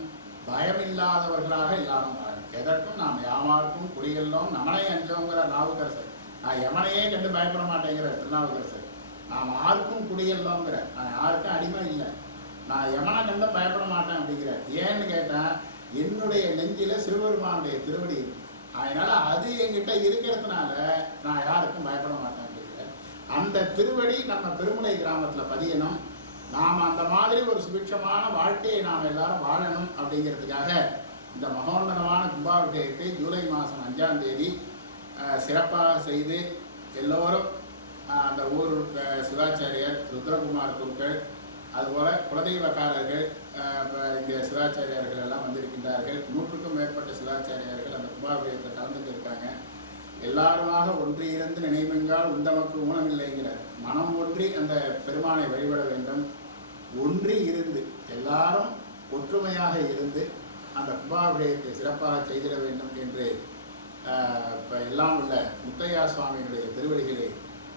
பயமில்லாதவர்களாக எல்லாரும் வாழணும். எதற்கும் நாம் யாமாருக்கும் குடியெல்லாம் நமனை அஞ்சோங்கிற நாவுக்கரசர். நான் யமனையே கண்டு பயப்பட மாட்டேங்கிற திருநாவுக்கரசர். நாம் யாருக்கும் குடியெல்லாங்கிற, நான் யாருக்கும் அடிமை இல்லை, நான் யமனை கண்டு பயப்பட மாட்டேன் அப்படிங்கிற. ஏன்னு கேட்டேன், என்னுடைய நெஞ்சில் சிவபெருமானுடைய திருவடி இருக்கு. அதனால அது என்கிட்ட இருக்கிறதுனால நான் யாருக்கும் பயப்பட மாட்டேன் அப்படிங்கிற அந்த திருவடி நம்ம பெருமுலை கிராமத்தில் பதியணும். நாம் அந்த மாதிரி ஒரு சுபிட்சமான வாழ்க்கையை நாம் எல்லாரும் வாழணும் அப்படிங்கிறதுக்காக இந்த மகோன்னதமான கும்பாபிஷேகத்தை ஜூலை மாதம் 5ஆம் தேதி சிறப்பாக செய்து எல்லோரும் அந்த ஊர் சிவாச்சாரியர், ருத்ரகுமார் குருக்கள், அதுபோல் குலதெய்வக்காரர்கள், இங்கே சிவாச்சாரியார்கள் எல்லாம் வந்திருக்கின்றார்கள். 100க்கும் மேற்பட்ட சிவாச்சாரியார்கள் அந்த கும்பாபிஷேகத்தை கலந்துட்டு இருக்காங்க. எல்லாருமாக ஒன்றி இருந்து நினைவென்றால் உந்தமக்கு ஊனமில்லைங்கிறார். மனம் ஒன்றி அந்த பெருமானை வழிபட வேண்டும். ஒன்றி இருந்து எல்லாரும் ஒற்றுமையாக இருந்து அந்த கும்பாபிஷேகத்தை சிறப்பாக செய்திட வேண்டும் என்று எல்லாம் உள்ள முத்தையா சுவாமியினுடைய திருவடிகளை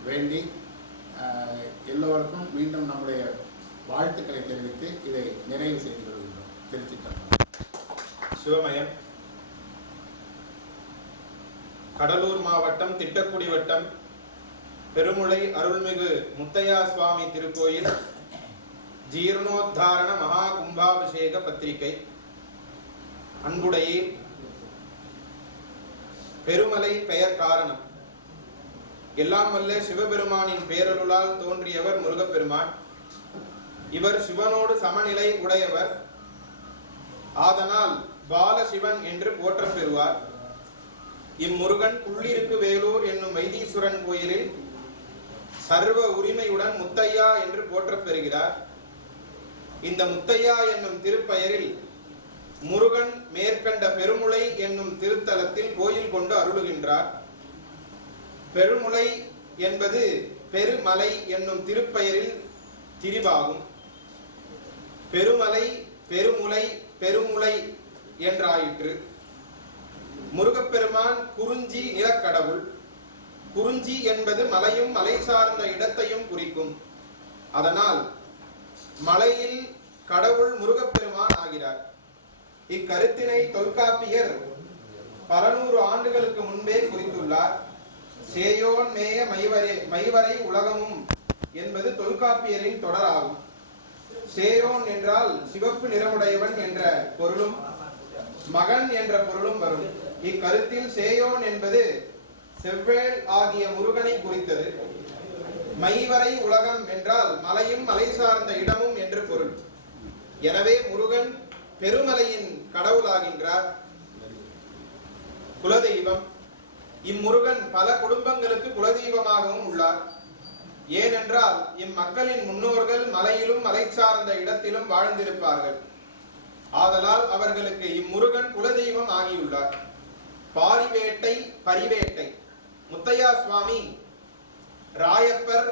வேண்டி எல்லோருக்கும் மீண்டும் நம்முடைய வாழ்த்துக்களை தெரிவித்து இதை நிறைவு செய்து கொள்கின்றோம். திருச்சிற்றம்பலம். சிவமயம். கடலூர் மாவட்டம் திட்டக்குடி வட்டம் பெருமுளை அருள்மிகு முத்தையா சுவாமி திருக்கோயில் ஜீர்ணோத்தாரண மகா கும்பாபிஷேக பத்திரிகை. அன்புடையே பெருமலை பெயர் காரணம். எல்லாம் வல்ல சிவபெருமானின் பேரருளால் தோன்றியவர் முருகப்பெருமான். இவர் சிவனோடு சமநிலை உடையவர். ஆதனால் பாலசிவன் என்று போற்றப் பெறுவார். இம்முருகன் புள்ளிருக்கு வேலூர் என்னும் வைத்தீஸ்வரன் கோயிலில் சர்வ உரிமையுடன் முத்தையா என்று போற்றப் பெறுகிறார். இந்த முத்தையா என்னும் திருப்பெயரில் முருகன் மேற்கண்ட பெருமுளை என்னும் திருத்தலத்தில் கோயில் கொண்டு அருளுகின்றார். பெருமுளை என்பது பெருமலை என்னும் திருப்பெயரில் திரிபாகும். பெருமலை பெருமுளை பெருமுளை என்றாயிற்று. முருகப்பெருமான் குறிஞ்சி நிலக்கடவுள். குறிஞ்சி என்பது மலையும் மலை சார்ந்த இடத்தையும் குறிக்கும். அதனால் மலையில் கடவுள் முருகப்பெருமான் ஆகிறார். இக்கருத்தினை தொல்காப்பியர் பல நூறு ஆண்டுகளுக்கு முன்பே குறித்துள்ளார். சேயோன் மேய மைவரை உலகமும் என்பது தொல்காப்பியரின் தொடராகும். சேயோன் என்றால் சிவப்பு நிறமுடையவன் என்ற பொருளும் மகன் என்ற பொருளும் வரும். இக்கருத்தில் சேயோன் என்பது செவ்வேள் ஆகிய முருகனை குறித்தது. மைவரை உலகம் என்றால் மலையும் மலை சார்ந்த இடமும் என்று பொருள். எனவே முருகன் பெருமலையின் கடவுளாகின்றார். குலதெய்வம். இம்முருகன் பல குடும்பங்களுக்கு குலதெய்வமாகவும் உள்ளார். ஏனென்றால் இம்மக்களின் முன்னோர்கள் மலையிலும் மலை சார்ந்த இடத்திலும் வாழ்ந்திருப்பார்கள். ஆதலால் அவர்களுக்கு இம்முருகன் குலதெய்வம் ஆகியுள்ளார். பாரிவேட்டை பரிவேட்டை. முத்தையா சுவாமி ராயப்பர்,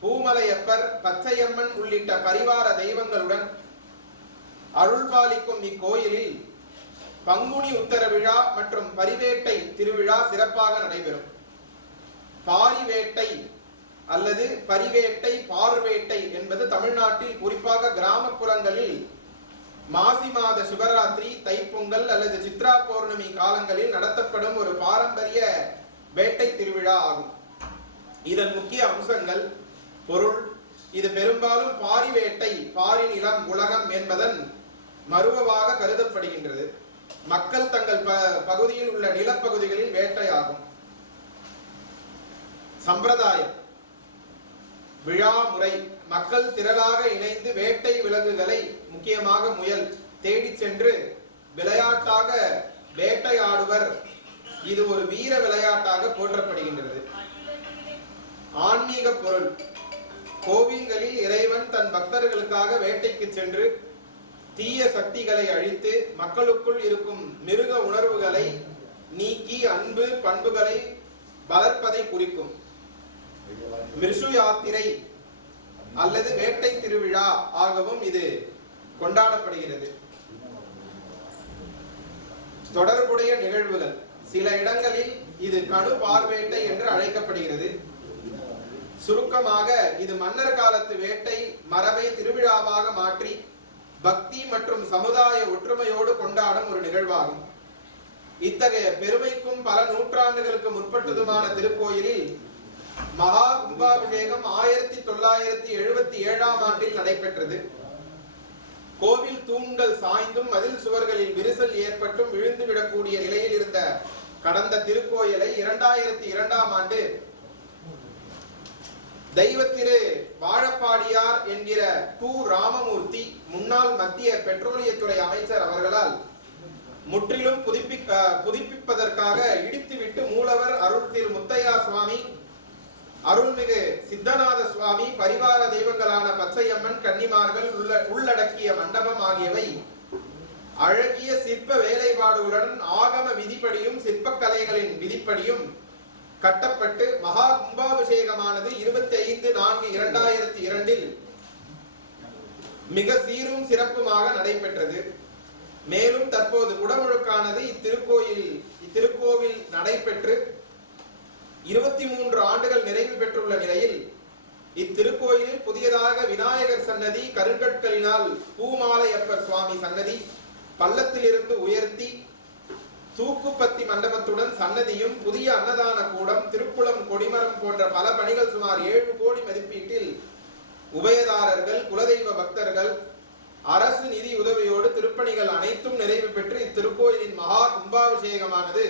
பூமலையப்பர், பச்சையம்மன் உள்ளிட்ட பரிவார தெய்வங்களுடன் அருள்பாலிக்கும் இக்கோயிலில் பங்குனி உத்தர விழா மற்றும் பரிவேட்டை திருவிழா சிறப்பாக நடைபெறும். பாரிவேட்டை அல்லது பரிவேட்டை பார்வேட்டை என்பது தமிழ்நாட்டில் குறிப்பாக கிராமப்புறங்களில் மாசி மாத சிவராத்திரி, தைப்பொங்கல் அல்லது சித்ரா பௌர்ணமி காலங்களில் நடத்தப்படும் ஒரு பாரம்பரிய வேட்டை திருவிழா ஆகும். இதன் முக்கிய அம்சங்கள் பொருள். இது பெரும்பாலும் பாரிவேட்டை, பாரி நிலம் உலகம் என்பதன் மருவமாக கருதப்படுகின்றது. மக்கள் தங்கள் பகுதியில் உள்ள நிலப்பகுதிகளில் வேட்டையாகும். சம்பிரதாயம். விழா முறை. மக்கள் திரளாக இணைந்து வேட்டை விலங்குகளை, முக்கியமாக முயல், தேடி சென்று விளையாட்டாக வேட்டையாடுவர். இது ஒரு வீர விளையாட்டாக போற்றப்படுகின்றது. ஆன்மீக பொருள். கோவில்களில் இறைவன் தன் பக்தர்களுக்காக வேட்டைக்கு சென்று தீய சக்திகளை அழித்து மக்களுக்குள் இருக்கும் மிருக உணர்வுகளை நீக்கி அன்பு பண்புகளை வளர்ப்பதை குறிக்கும். மிருஷு யாத்திரை அல்லது வேட்டை திருவிழா ஆகவும் இது கொண்டாடப்படுகிறது. தொடர்புடைய நிகழ்வுகள். சில இடங்களில் இது கடு பார்வேட்டை என்று அழைக்கப்படுகிறது. சுருக்கமாக இது மன்னர் காலத்து வேட்டை மரபை திருவிழாவாக மாற்றி பக்தி மற்றும் சமுதாய ஒற்றுமையோடு கொண்டாடும் ஒரு நிகழ்வாகும். இத்தகைய பெருமைக்கும் பல நூற்றாண்டுகளுக்கு முற்பட்டதுமான திருக்கோயிலில் மகா கும்பாபிஷேகம் 1977ஆம் ஆண்டில் நடைபெற்றது. கோவில் தூண்கள் சாய்ந்தும் மதில் சுவர்களில் விரிசல் ஏற்பட்டும் விழுந்து விடக்கூடிய நிலையில் இருந்த கடந்த திருக்கோயிலை 2002ஆம் ஆண்டு தெய்வத்திரு வாழப்பாடியார் என்கிற கு. ராமமூர்த்தி, முன்னாள் மத்திய பெட்ரோலியத்துறை அமைச்சர் அவர்களால் முற்றிலும் புதுப்பிப்பதற்காக இடித்துவிட்டு மூலவர் அருள் திரு முத்தையா சுவாமி, அருள்மிகு சித்தநாத சுவாமி, பரிவார தெய்வங்களான பச்சையம்மன், கன்னிமார்கள் உள்ளடக்கிய மண்டபம் ஆகியவை அழகிய சிற்ப வேலைப்பாடுகளுடன் ஆகம விதிப்படியும் சிற்பக்கலைகளின் விதிப்படியும் கட்டப்பட்டு மகா கும்பாபிஷேகமானது 25/4/2002 மிக சீரும் சிறப்புமாக நடைபெற்றது. மேலும் தற்போது குடமுழுக்கானது இத்திருக்கோவில் நடைபெற்று 23 ஆண்டுகள் நிறைவு பெற்றுள்ள நிலையில் இத்திருக்கோயிலில் புதியதாக விநாயகர் சன்னதி, கருங்கற்களினால் பூமாலையப்பர் சுவாமி சன்னதி பள்ளத்திலிருந்து உயர்த்தி தூக்குப்பத்தி மண்டபத்துடன் சன்னதியும், புதிய அன்னதான கூடம், திருக்குளம், கொடிமரம் போன்ற பல பணிகள் சுமார் 7 கோடி மதிப்பீட்டில் உபயதாரர்கள், குலதெய்வ பக்தர்கள், அரசு நிதி உதவியோடு திருப்பணிகள் அனைத்தும் நிறைவு பெற்று இத்திருக்கோயிலின் மகா கும்பாபிஷேகமானது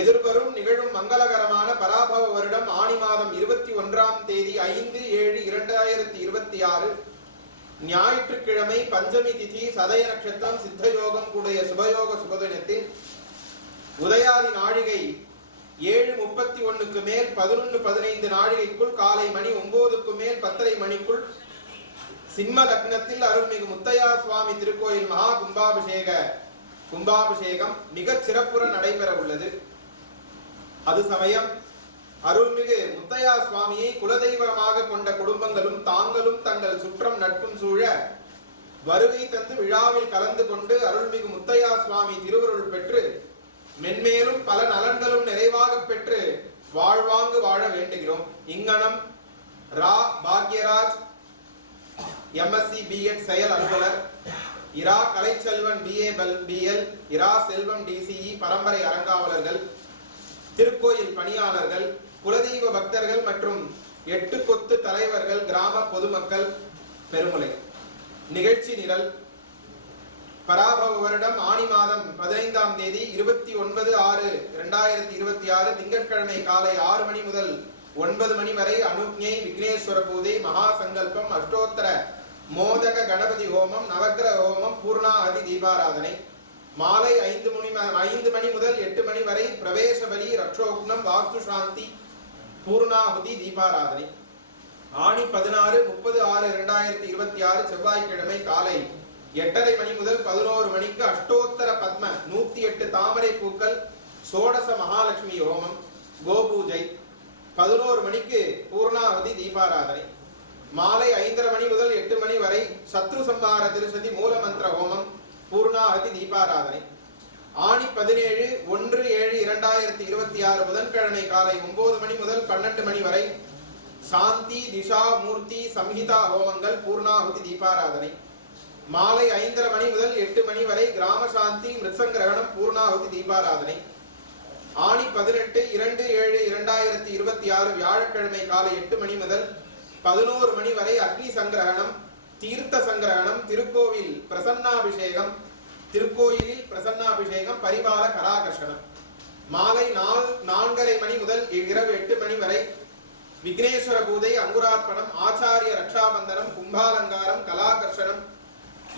எதிர்வரும் நிகழும் மங்களகரமான பராபவ வருடம் ஆனி மாதம் 21ஆம் தேதி 5/7/2026 ஞாயிற்றுக்கிழமை பஞ்சமி திதி, சதய நட்சத்திரம், சித்தயோகம் கூடிய சுபயோக சுபதினத்தில் உதயாதி நாழிகை 7:31க்கு மேல் 11:15 நாழிகைக்குள் காலை மணி 9க்கு மேல் 10:30 மணிக்குள் சிம்ம லக்னத்தில் அருள்மிகு முத்தையா சுவாமி திருக்கோயில் மகா கும்பாபிஷேகம் மிக சிறப்புற நடைபெற உள்ளது. அது சமயம் அருள்மிகு முத்தையா சுவாமியை குலதெய்வமாக கொண்ட குடும்பங்களும் தாங்களும் தங்கள் சுற்றம் நட்பும் சூழ வருகை தந்து விழாவில் கலந்து கொண்டு அருள்மிகு முத்தையா சுவாமி திருவருள் பெற்று மென்மேலும் பல நலன்களும் நிறைவாக பெற்று வாழ்வாங்கு வாழ வேண்டுகிறோம். இங்கனம் ரா பாக்யராஜ் MSc B.Ed செயல் அலுவலர், இரா கலைச்செல்வன் BA BL, இரா செல்வம் DCE பரம்பரை அறங்காவலர்கள், திருக்கோயில் பணியாளர்கள், குலதெய்வ பக்தர்கள் மற்றும் 8 கொத்து தலைவர்கள், கிராம பொதுமக்கள் பெருமளை. நிகழ்ச்சி நிரல்: பராபவ வருடம் ஆனி மாதம் 15ஆம் தேதி 29/6/2026 திங்கட்கிழமை காலை 6 மணி முதல் 9 மணி வரை அனுக்ஞை, விக்னேஸ்வர பூஜை, மகா சங்கல்பம், அஷ்டோத்தர மோதக கணபதி ஹோமம், நவக்கிரக ஹோமம், பூர்ணாஹதி தீபாராதனை. மாலை 5 மணி முதல் 8 மணி வரை பிரவேச பலி, ரட்சோக்னம், வாஸ்து சாந்தி, பூர்ணாஹுதி தீபாராதனை. ஆனி 16/30/2026 செவ்வாய்க்கிழமை காலை 8:30 மணி முதல் 11 மணிக்கு அஷ்டோத்தர பத்ம 108 தாமரை பூக்கள் சோடச மகாலட்சுமி ஹோமம், கோபூஜை. 11 மணிக்கு பூர்ணாவதி தீபாராதனை. மாலை 5:30 மணி முதல் 8 மணி வரை சத்ரு சம்ஹார திருசதி மூலமந்திர ஹோமம், பூர்ணாவதி தீபாராதனை. ஆனி 17/1/2026 புதன்கிழமை காலை 9 மணி முதல் 12 மணி வரை சாந்தி, திஷா, மூர்த்தி, சம்ஹிதா ஹோமங்கள், பூர்ணாஹுதி தீபாராதனை. மாலை 5:30 மணி முதல் 8 மணி வரை கிராம சாந்தி, மிருத்சங்கிரகணம், பூர்ணாஹுதி தீபாராதனை. ஆனி 18/2/2026 வியாழக்கிழமை காலை 8 மணி முதல் 11 மணி வரை அக்னி சங்கிரகணம், தீர்த்த சங்கிரகணம், திருக்கோயிலில் பிரசன்னாபிஷேகம், பரிபால கராகர்ஷணம். மாலை 4:30 மணி முதல் இரவு 8 மணி வரை விக்னேஸ்வர பூஜை, அங்குரார்ப்பணம், ஆச்சாரிய ரக்ஷாபந்தனம், கும்பாலங்காரம், கலாகர்ஷணம்,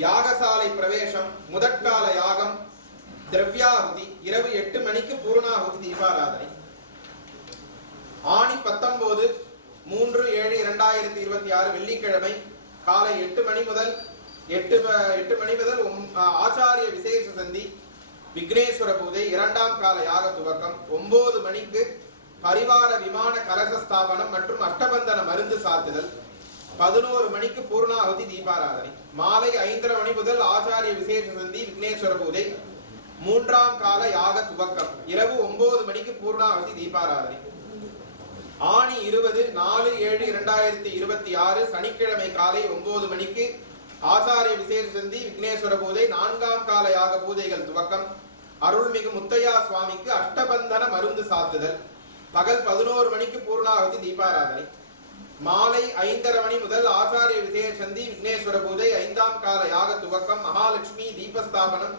யாகசாலை பிரவேசம், முதற்கால யாகம், திரவியாகுதி. இரவு 8 மணிக்கு பூர்ணாகுதி தீபாராதனை. ஆனி 19/3/2026 வெள்ளிக்கிழமை காலை 8 மணி முதல் ஆச்சாரிய விசேஷ சந்தி, விக்னேஸ்வர பூஜை, 2ஆம் கால யாக துவக்கம். 9 மணிக்கு பரிவார விமான கலச ஸ்தாபனம் மற்றும் அஷ்டபந்தன மருந்து சாத்துதல். 11 மணிக்கு பூர்ணாகுதி தீபாராதனை. மாலை 5:30 மணி முதல் ஆச்சாரிய விசேஷ சந்தி, விக்னேஸ்வர பூஜை, 3ஆம் கால யாக துவக்கம். இரவு 9 மணிக்கு பூர்ணாகுதி தீபாராதனை. ஆனி 20/4/2026 சனிக்கிழமை காலை 9 மணிக்கு ஆச்சாரிய விசேஷ சந்தி, விக்னேஸ்வர பூஜை, 4ஆம் கால யாக பூஜைகள் துவக்கம். அருள்மிகு முத்தையா சுவாமிக்கு அஷ்டபந்தன மருந்து சாத்துதல். பகல் 11 மணிக்கு பூர்ணாகுதி தீபாராதனை. மாலை 5:30 மணி முதல் ஆச்சாரிய விசேஷ சந்தி, விக்னேஸ்வர பூஜை, 5ஆம் கால யாக துவக்கம். மகாலட்சுமி தீபஸ்தாபனம்,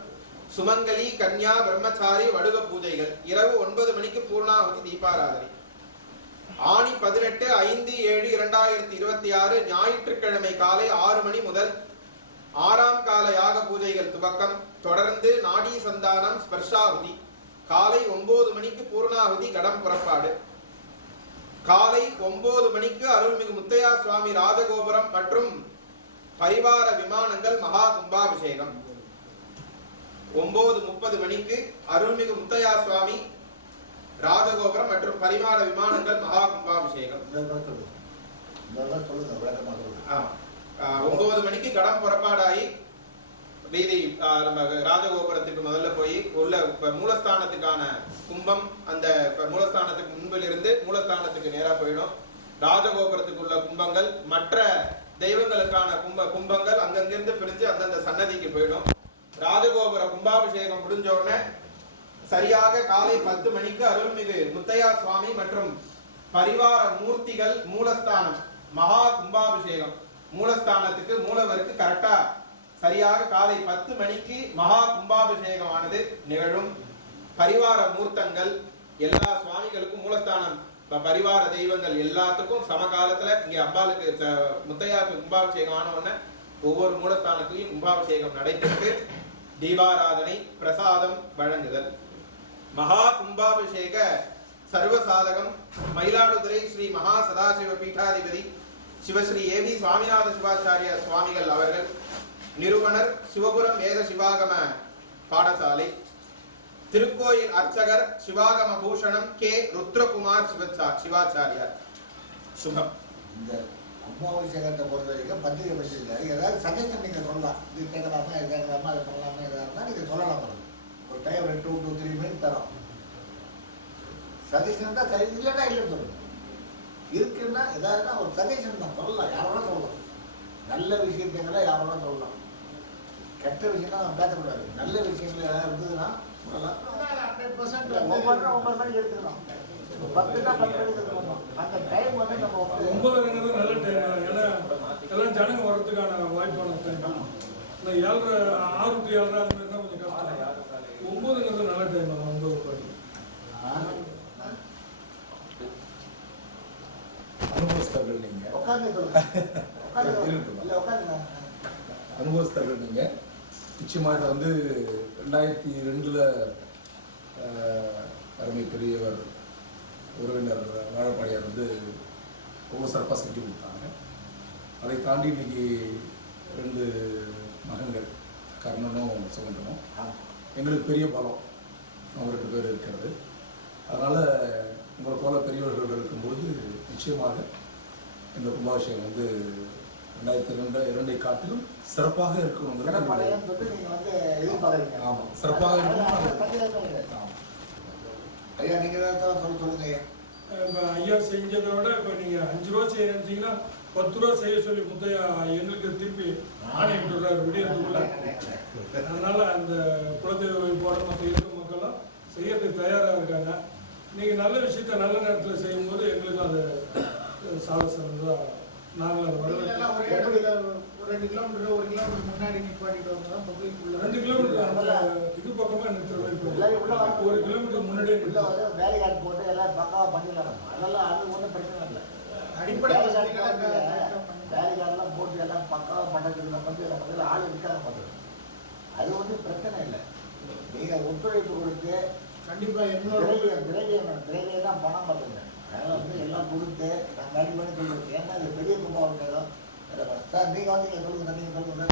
சுமங்கலி, கன்யா, பிரம்மச்சாரி, வடுக பூஜைகள். இரவு 9 மணிக்கு பூர்ணாகுதி தீபாராதனை. ஆனி 18/5/2026 ஞாயிற்றுக்கிழமை காலை 6 மணி முதல் 6ஆம் கால யாக பூஜைகள் துவக்கம். தொடர்ந்து நாடி சந்தானம், ஸ்பர்ஷாகுதி. காலை 9 மணிக்கு பூர்ணாகுதி கடம் புறப்பாடு. காலை 9 மணிக்கு அருள்மிகு முத்தையா சுவாமி ராஜகோபுரம் மற்றும் பரிவார விமானங்கள் மகா கும்பாபிஷேகம். 9:30 மணிக்கு அருள்மிகு முத்தையா சுவாமி ராஜகோபுரம் மற்றும் பரிவார விமானங்கள் மகா கும்பாபிஷேகம். சொல்லுங்க விளக்கமா சொல்லுங்க. 9 மணிக்கு கடம் புறப்பாடாகி வீதி நம்ம ராஜகோபுரத்துக்கு முதல்ல போய் உள்ள மூலஸ்தானத்துக்கான கும்பம் அந்த மூலஸ்தானத்துக்கு முன்பில் இருந்து மூலஸ்தானத்துக்கு நேரா போயிடும். ராஜகோபுரத்துக்கு உள்ள கும்பங்கள் மற்ற தெய்வங்களுக்கான கும்பங்கள் அங்கங்கிருந்து பிரிஞ்சு அந்தந்த சன்னதிக்கு போயிடும். ராஜகோபுர கும்பாபிஷேகம் முடிஞ்ச உடனே சரியாக காலை 10 மணிக்கு அருள்மிகு முத்தையா சுவாமி மற்றும் பரிவார மூர்த்திகள் மூலஸ்தானம் மகா கும்பாபிஷேகம். மூலஸ்தானத்துக்கு மூலவருக்கு கரெக்டா சரியாக காலை 10 மணிக்கு மகா கும்பாபிஷேகம் ஆனது நிகழும். பரிவார மூர்த்தங்கள் எல்லா சுவாமிகளுக்கும் மூலஸ்தானம் பரிவார தெய்வங்கள் எல்லாத்துக்கும் சமகாலத்துல இங்க அம்பாளுக்கு முத்தையாவுக்கு கும்பாபிஷேகம் ஆன உடனே ஒவ்வொரு மூலஸ்தானத்திலையும் கும்பாபிஷேகம் நடைபெற்று தீபாராதனை பிரசாதம் வழங்குதல். மகா கும்பாபிஷேக சர்வசாதகம் மயிலாடுதுறை ஸ்ரீ மகா சதாசிவ பீட்டாதிபதி சிவஸ்ரீ ஏவி சுவாமிநாத சிவாச்சாரிய சுவாமிகள் அவர்கள், நிறுவனர் சிவபுரம் வேத சிவாகம பாடசாலை, திருக்கோயில் அர்ச்சகர் சிவாகம பூஷணம் கே ருத்ரகுமார் சிவாச்சாரியார். சுபம். இந்த கும்பாபிஷேகத்தை பொறுத்த வரைக்கும் பத்திரிகை வச்சிருக்காரு. ஏதாவது சஜஷன் நீங்கள் சொல்லலாம். இது கேட்கலாமா, இது கேட்கலாமா, அது பண்ணலாமா, எதாக இருந்தால் நீங்கள் சொல்லலாம். ஒரு டைம் 2 to 3 மினிட் தரோம். சஜஷன் தான் சரி, இல்லைன்னா இல்லைன்னு சொல்லுங்கள். இருக்குன்னா எதாவதுனா ஒரு சஜஷன் தான் சொல்லலாம். யாரோட சொல்லலாம். நல்ல விஷயத்தைங்களா யாரோட சொல்லலாம். கெட்ட விஷயம் தான் பேசக்கூடாது. நல்ல விஷயங்கள் ஏதாவது இருந்ததுன்னா சொல்லலாம். 100% ஒவ்வொரு மணிக்கு எடுத்துக்கலாம். 10னா 10 மணிக்கு எடுத்துக்கணும். அந்த டைம் வந்து நம்ம 9ங்கிறது நல்ல டைம். ஏன்னா எல்லாம் ஜனங்க வர்றதுக்கான வாய்ப்பான டைம். இந்த 7:30 6 to 7:30 அந்த மாதிரி தான் கொஞ்சம் கஷ்டம். 9ங்கிறது நல்ல டைம். 9 படி அனுபவஸ்தர்கள் நீங்கள் உட்காந்து அனுபவஸ்தர்கள் நீங்கள் நிச்சயமாக இதை வந்து 2002 அருமை பெரியவர் உறவினர் வாழப்பாடியார் வந்து ரொம்ப சிறப்பாக செஞ்சு கொடுத்தாங்க. அதை தாண்டி இன்னைக்கு 2 மகன்கள் கர்ணனும் சுகந்தனும் எங்களுக்கு பெரிய பலம் அவங்க 2 பேர் இருக்கிறது. அதனால் உங்களை போல பெரியவர்கள் இருக்கும்போது நிச்சயமாக இந்த கும்பாபிஷேகம் வந்து 2002 காட்டிலும் சிறப்பாக இருக்கணுங்கிறது. ஆமாம், சிறப்பாக இருக்கணும். ஐயா நீங்கள் தான் சொல்லுங்க ஐயா. இப்போ ஐயா செஞ்சதை விட இப்போ நீங்கள் 5 ரூபா செய்ய நினச்சிங்கன்னா 10 ரூபா செய்ய சொல்லி முத்தையா எங்களுக்கு திருப்பி ஆணையம் விடுறாரு விடியத்துக்குள்ள. அதனால் அந்த குலதெய்வ போட மற்ற இருக்கும் மக்களும் செய்யறதுக்கு தயாராக இருக்காங்க. நீங்கள் நல்ல விஷயத்த நல்ல நேரத்தில் செய்யும்போது எங்களுக்கும் அது சால சிறந்ததாக நாங்கள் அதை வரவேற்கிறோம். 2 கிலோமீட்டர் 1 கிலோமீட்டர் முன்னாடி நிப்பாட்டிட்டு வந்தா பப்ளிக்குள்ள 2 கிலோமீட்டர் அந்த இது பக்கமாக நிறுத்துற மாதிரி 1 கிலோமீட்டர் முன்னாடியே உள்ள வந்து வேலைக்காட்டு போட்டு எல்லாம் பக்காவாக பண்ணிடலாம். அதெல்லாம் அது ஒன்றும் பிரச்சனை இல்லை. அடிப்படை வேலைக்காரெல்லாம் போட்டு எல்லாம் பக்காவாக பண்ணுறதுக்கு நம்ம ஆள் இருக்காங்க பண்ணுறது. அது ஒன்றும் பிரச்சனை இல்லை. நீங்கள் ஒத்துழைப்பு கொடுத்து கண்டிப்பாக எங்களோட திரையிலே தான் பணம் பண்ணுங்க. அதனால் வந்து எல்லாம் கொடுத்து நான் ரெடி பண்ணி சொல்லுவேன். ஏன்னா இது பெரிய கும்பாபிஷேகம் சார். நீங்கள் வந்து நீங்கள் சொல்லுங்கள், நீங்கள் சொல்லுங்கள்.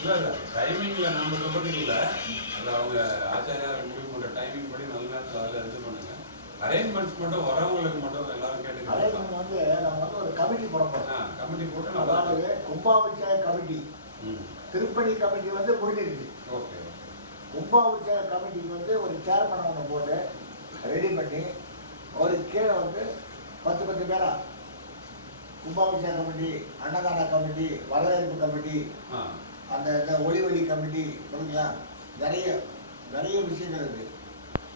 இல்லை டைமிங்கில் நம்ம சொல்கிறதுக்கு இல்லை, அது அவங்க ஆச்சாரியார் முடிவு பண்ணுற டைமிங் படி நல்ல நேரத்தில் அதில் இது பண்ணுங்க. அரேஞ்ச்மெண்ட்ஸ் மட்டும் வரவங்களுக்கு மட்டும் எல்லாரும் கேட்டுக்கலாம். அரேஞ்ச்மெண்ட் வந்து நம்ம வந்து ஒரு கமிட்டி போட போகிறோம். கமிட்டி போட்டு நல்லா அதாவது கும்பாபிஷேக கமிட்டி, திருப்பணி கமிட்டி வந்து முடிஞ்சிருக்கு. ஓகே. கும்பாபிஷேக கமிட்டிக்கு வந்து ஒரு சேர்மன் ஒன்று போட்டு ரெடி பண்ணி ஒரு கீழே வந்து 10 பேரா கும்பாபிஷேக கமிட்டி, அன்னதான கமிட்டி, வரவேற்பு கமிட்டி, அந்த ஒளிவெளி கமிட்டி, புரியுங்களா? நிறைய விஷயங்கள் இருக்குது.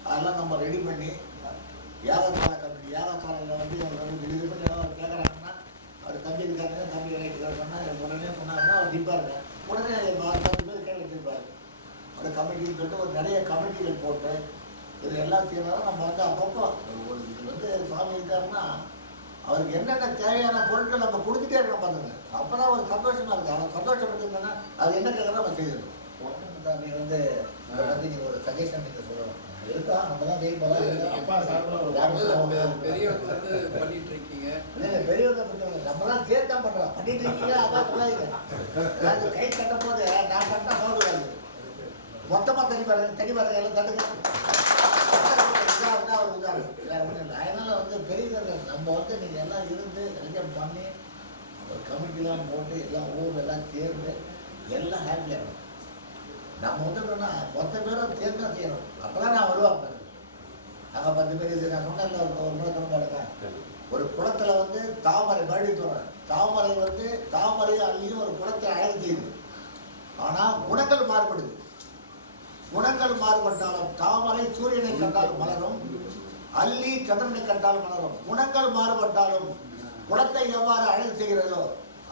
அதெல்லாம் நம்ம ரெடி பண்ணி யாகசாலை கமிட்டி, யாகசாலையில் வந்து இது பண்ணி ஏதாவது கேட்குறாங்கன்னா அவர் தம்பி இருக்காங்க, தம்பி ரைட்டு சொன்னால் உடனே சொன்னாங்கன்னா அவர் நிற்பாருங்க. உடனே 10 பேர் கேள்வி வச்சுருப்பாரு. அந்த கமிட்டின்னு சொல்லிட்டு ஒரு நிறைய கமிட்டிகள் போட்டு இது எல்லாம் செய்யறதால நம்ம வந்து அப்பப்போ ஒரு இது வந்து சுவாமி இருக்காருன்னா அவருக்கு என்னென்ன தேவையான பொருட்கள் நம்ம கொடுத்துட்டே இருக்கோம் பாருங்க. அப்போ தான் ஒரு சந்தோஷமாக இருக்குது. அவன் சந்தோஷப்பட்டுருந்தோன்னா அது என்ன கேட்குறதோ நம்ம செய்யணும். நீங்கள் வந்து நீங்கள் ஒரு சஜஷன் நீங்கள் சொல்லணும். இருக்கா நம்ம தான் பெரியவங்க வந்து பண்ணிட்டு இருக்கீங்க. பெரியவங்க நம்ம தான் சேர்த்தா பண்ணுறோம். பண்ணிட்டு இருக்கீங்க அதான் சொல்லாதீங்க. கை கட்டும் போது நான் கரெக்டாக சொல்லுவாங்க. மொத்தமாக தண்ணி பாருங்க எல்லாம் தடுக்க இதான் அவர் உதாரணம் வேறு ஒன்றும் இல்லை. அதனால் வந்து பெரியவர்கள் நம்ம வந்து நீங்கள் எல்லாம் இருந்து ரெஜெக்ட் பண்ணி ஒரு கமிட்டிலாம் போட்டு எல்லாம் ஊரெல்லாம் சேர்ந்து எல்லாம் ஹாப்பியாக இருக்கும். நம்ம வந்து என்னன்னா மொத்த பேரும் சேர்ந்து தான் செய்யணும். அப்போ தான் நான் வருவாங்க. அங்கே 10 பேர் இது நான் சொன்னேன்ல ஒரு முறை பாருங்க. ஒரு குளத்தில் வந்து தாமரை மறுபடியும் சொல்கிறேன், தாமரை வந்து தாமரை அள்ளியும் ஒரு குளத்தை அழகு செய்யுது. ஆனால் குணங்கள் மாறுபடுது. குணங்கள் மாறுபட்டாலும் தாமரை சூரியனை கண்டால் மலரும், அல்லி சந்திரனை கண்டால் மலரும். குணங்கள் மாறுபட்டாலும் குளத்தை எவ்வாறு அழகு செய்கிறதோ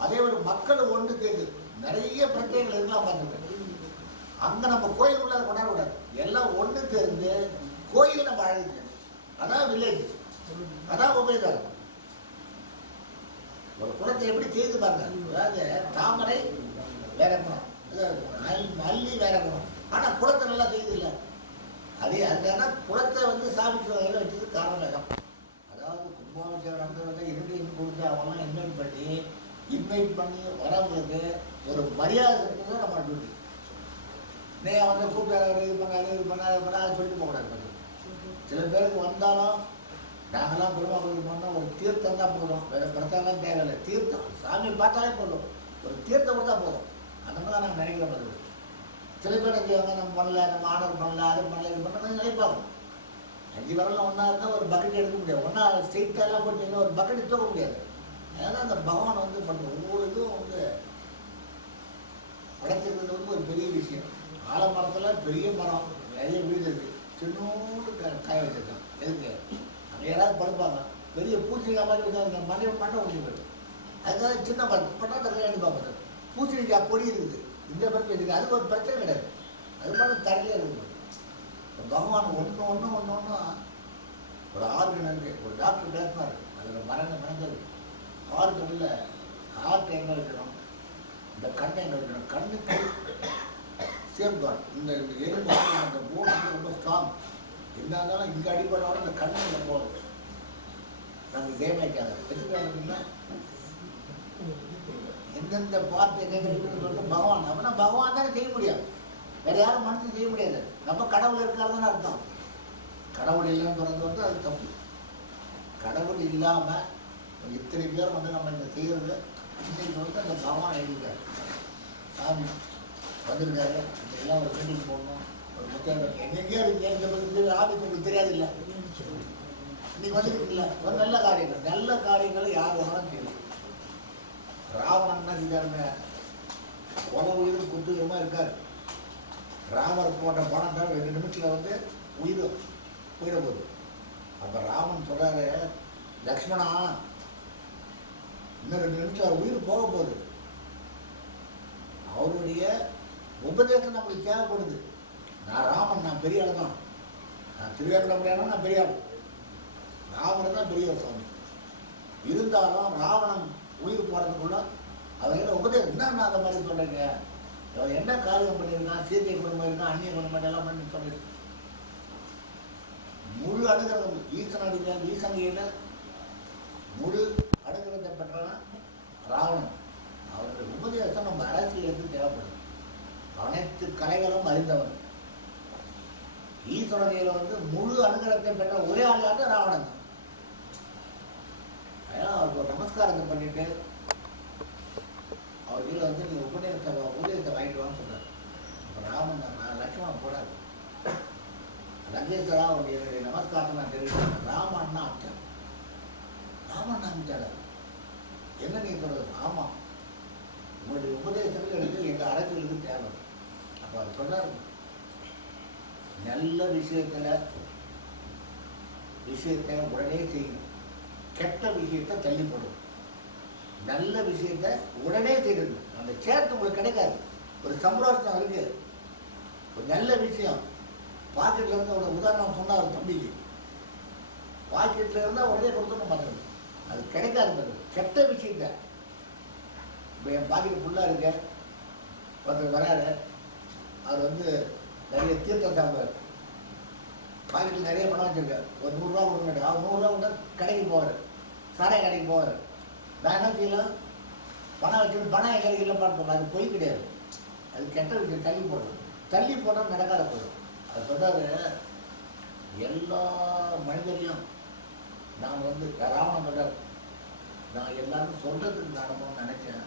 அதே ஒரு மக்கள் ஒன்று சேர்ந்து நிறைய பிரச்சனைகள் இருக்கலாம் பார்த்துருக்கேன். அங்கே நம்ம கோயில் உள்ள கொண்டாடக்கூடாது, எல்லாம் ஒன்று சேர்ந்து கோயிலை நம்ம அழகு செய்யணும். அதான் வில்லேஜ், அதான் உபயோகம். ஒரு குளத்தை எப்படி செய்து பாருங்க. அதாவது தாமரை வேற குணம், அல்லி வேற குணம், ஆனால் குளத்தை நல்லா செய்யுது இல்லை. அதே அதுனா குளத்தை வந்து சாமிக்கு வகையில் வச்சது காரணம் வேகம். அதாவது கும்பாபிஷேகம் நடந்தவங்க இன்வைட் கொடுத்து அவங்களாம் இன்வைட் பண்ணி வரவங்களுக்கு ஒரு மரியாதை இருக்கிறது நம்ம டியூட்டி. நீங்கள் வந்து கூப்பிட்டு இது பண்ண சொல்லிட்டு போகக்கூடாது. சில பேருக்கு வந்தாலும் நாங்களாம் பெருமாள் பண்ணால் ஒரு தீர்த்தம் தான் போதும், வேறு பிரச்சாரம் தேவையில்லை. தீர்த்தம் சாமி பார்த்தாலே போதும், ஒரு தீர்த்தம் கொடுத்தா போதும். அந்த மாதிரி நாங்கள் நினைக்கிற மாதிரி. சில பேர் செய்வாங்க, நம்ம பண்ணல, நம்ம ஆர்டர் பண்ணல, அது பண்ணல, இது பண்ண நினைப்பாங்க. 5 வரலாம் ஒன்றா இருந்தால் ஒரு பக்கெட் எடுக்க முடியாது, ஒன்றா ஸ்ட்ரெயிட்டெல்லாம் போட்டு ஒரு பக்கெட் தூக்க முடியாது. ஏன்னா அந்த பகவான் வந்து பண்ணுற ஒவ்வொரு இதுவும் வந்து படைச்சிருக்கிறது வந்து ஒரு பெரிய விஷயம். ஆலமரத்தில் பெரிய மரம் நிறைய வீடு இருக்குது, சின்னோடு காய வச்சுருக்காங்க. எதுக்கு? அங்கே யாராவது படுப்பாங்க, பெரிய பூசணிக்காய் மாதிரி வச்சு மண்ணை ஒட்டி போயிடும். அதுக்காக சின்ன மரம் பண்ணால் தக்க எழுதி பார்ப்பாங்க. பூசணிக்காய் பொடி இருக்குது, இந்த மரத்தில் இருக்குது, அதுக்கு ஒரு பிரச்சனை கிடையாது. அது மாதிரி தரையிலே இருக்குது. பகவான் ஒன்று ஒரு ஆர்கன் இருக்குது. ஒரு டாக்டர் பேசினார், அதில் மறந்தது ஆர்கனில் ஹார்ட் எங்கே இருக்கணும், இந்த கண் எங்கே இருக்கணும், கண்ணுக்கு சேஃப்கார்டு. இந்த எலும்பு அந்த போனுக்கு ரொம்ப ஸ்ட்ராங். என்ன இருந்தாலும் இங்கே அடிப்படையோட இந்த கண்ணு இங்கே போகுது, நாங்கள் டேமேஜ் ஆகுது. எதுக்காக எந்தெந்த பார்த்து எங்கே இருக்குன்னு சொல்லிட்டு பகவான் அப்படின்னா பகவான் தானே செய்ய முடியாது, வேறு யாரும் மனசு செய்ய முடியாது. நம்ம கடவுள் இருக்காருன்னு அர்த்தம். கடவுள் இல்லைன்னு சொல்கிறது வந்து அது தப்பு. கடவுள் இல்லாமல் இத்தனை பேர் வந்து நம்ம இந்த செய்கிறது இன்றைக்கு வந்து அந்த பகவான் எழுதியிருக்காரு. சாமி வந்திருக்காரு, இதெல்லாம் ஒரு மீட்டிங் போடணும், ஒரு புத்தகம் எங்கெங்கேயோ இருக்கு. இந்த ஆபீஸ் உங்களுக்கு தெரியாது இல்லை, இன்னைக்கு வந்துருக்குல்ல. ஒரு நல்ல காரியங்களை யார் வேணாலும் செய்யலாம். ராவணன்னா செய்தாருங்க, கொலை உயிரும் குத்துகரமாக இருக்கார். ராமர் போட்ட பணம் தான் 2 நிமிஷத்தில் வந்து உயிர் போயிட போகுது. அப்போ ராமன் சொல்கிறாரு, லக்ஷ்மணா இன்னும் 2 நிமிஷம் உயிர் போக போகுது. அவருடைய உபதேசம் நம்மளுக்கு தேவைப்படுது. நான் ராமன், நான் பெரிய ஆள் தான், நான் திருவேங்கட முடியாமல் நான் பெரிய ஆள். ராமன் தான் பெரிய சுவாமி. இருந்தாலும் ராவணன் உயிர் போகிறதுக்குள்ள அவங்க உபதேசம் என்ன அந்த மாதிரி சொல்கிறீங்க, அவன் என்ன காரியம் பண்ணியிருக்கான், சீத்தை குடும்பம் இருக்கான், அந்நிய குடும்பம் எல்லாம் பண்ணி சொல்லியிருக்கான். முழு அனுகிரகம் ஈசனையில் முழு அனுகிரகத்தை பெற்றவன் ராவணன். அவருடைய உபதேசம் நம்ம அரசியலுக்கு தேவைப்படுது. அனைத்து கலைகளும் அறிந்தவன். ஈஸ்வரகையில் வந்து முழு அனுகிரகத்தை பெற்ற ஒரே ஆளாக ராவணன் தான். அதனால் அவருக்கு ஒரு நமஸ்காரத்தை பண்ணிட்டு அவர் கீழே வந்து நீங்கள் உபதேசத்தை வாங்கிட்டு வான்னு சொன்னார். இப்போ ராமன் நான் லட்சுமணன் போடாது, லங்கேஸ்வரா என்னுடைய நமஸ்காரத்தை நான் தெரிவித்தேன். ராமண்ணா அமைச்சார். ராமண்ணா அமைச்சார் என்ன நீ சொல்றது? ஆமாம், உங்களுடைய உபதேசங்கள் எனக்கு எங்கள் அரசியலுக்கு தேவை. அப்போ அவர் சொல்றார், நல்ல விஷயத்தை உடனே செய்யணும், கெட்ட விஷயத்தை தள்ளி போடும். நல்ல விஷயத்தை உடனே செய்யணும், அந்த சேர்த்து உங்களுக்கு கிடைக்காது. ஒரு சம்பரோஷம் இருக்கு, ஒரு நல்ல விஷயம் பாக்கெட்டில் இருந்து ஒரு உதாரணம் சொன்னால் ஒரு தம்பிக்கு பாக்கெட்டில் இருந்தால் உடனே கொடுத்துட்டு மாட்டேன், அது கிடைக்காது. கெட்ட விஷயத்த இப்போ என் பாக்கெட்டு ஃபுல்லாக இருக்க ஒருத்தர் வராரு, அவர் வந்து நிறைய தீர்த்தம் சாப்பிடுவார், பாக்கெட்டில் நிறைய பணம் வச்சுருக்கார், ஒரு 100 ரூபா கொடுக்க, அவர் 100 ரூபா கொடுத்தா கடைக்கு போவார், சாராய கடைக்கு போவார். நான் என்ன செய்யலாம், பணம் வச்சுட்டு பணம் எங்களுக்கு இல்லைப்பான்னு சொல்கிறேன். அது பொய் கிடையாது, அது கெட்ட விஷயம் தள்ளி போடுறது. தள்ளி போனால் நடக்காத போயிடும். அது சொல்றாரு, எல்லா மனிதரையும் நான் வந்து ராவணன் சொல்றாரு, நான் எல்லாரும் சொல்றதுக்கு நடக்கணும்னு நினைச்சேன்.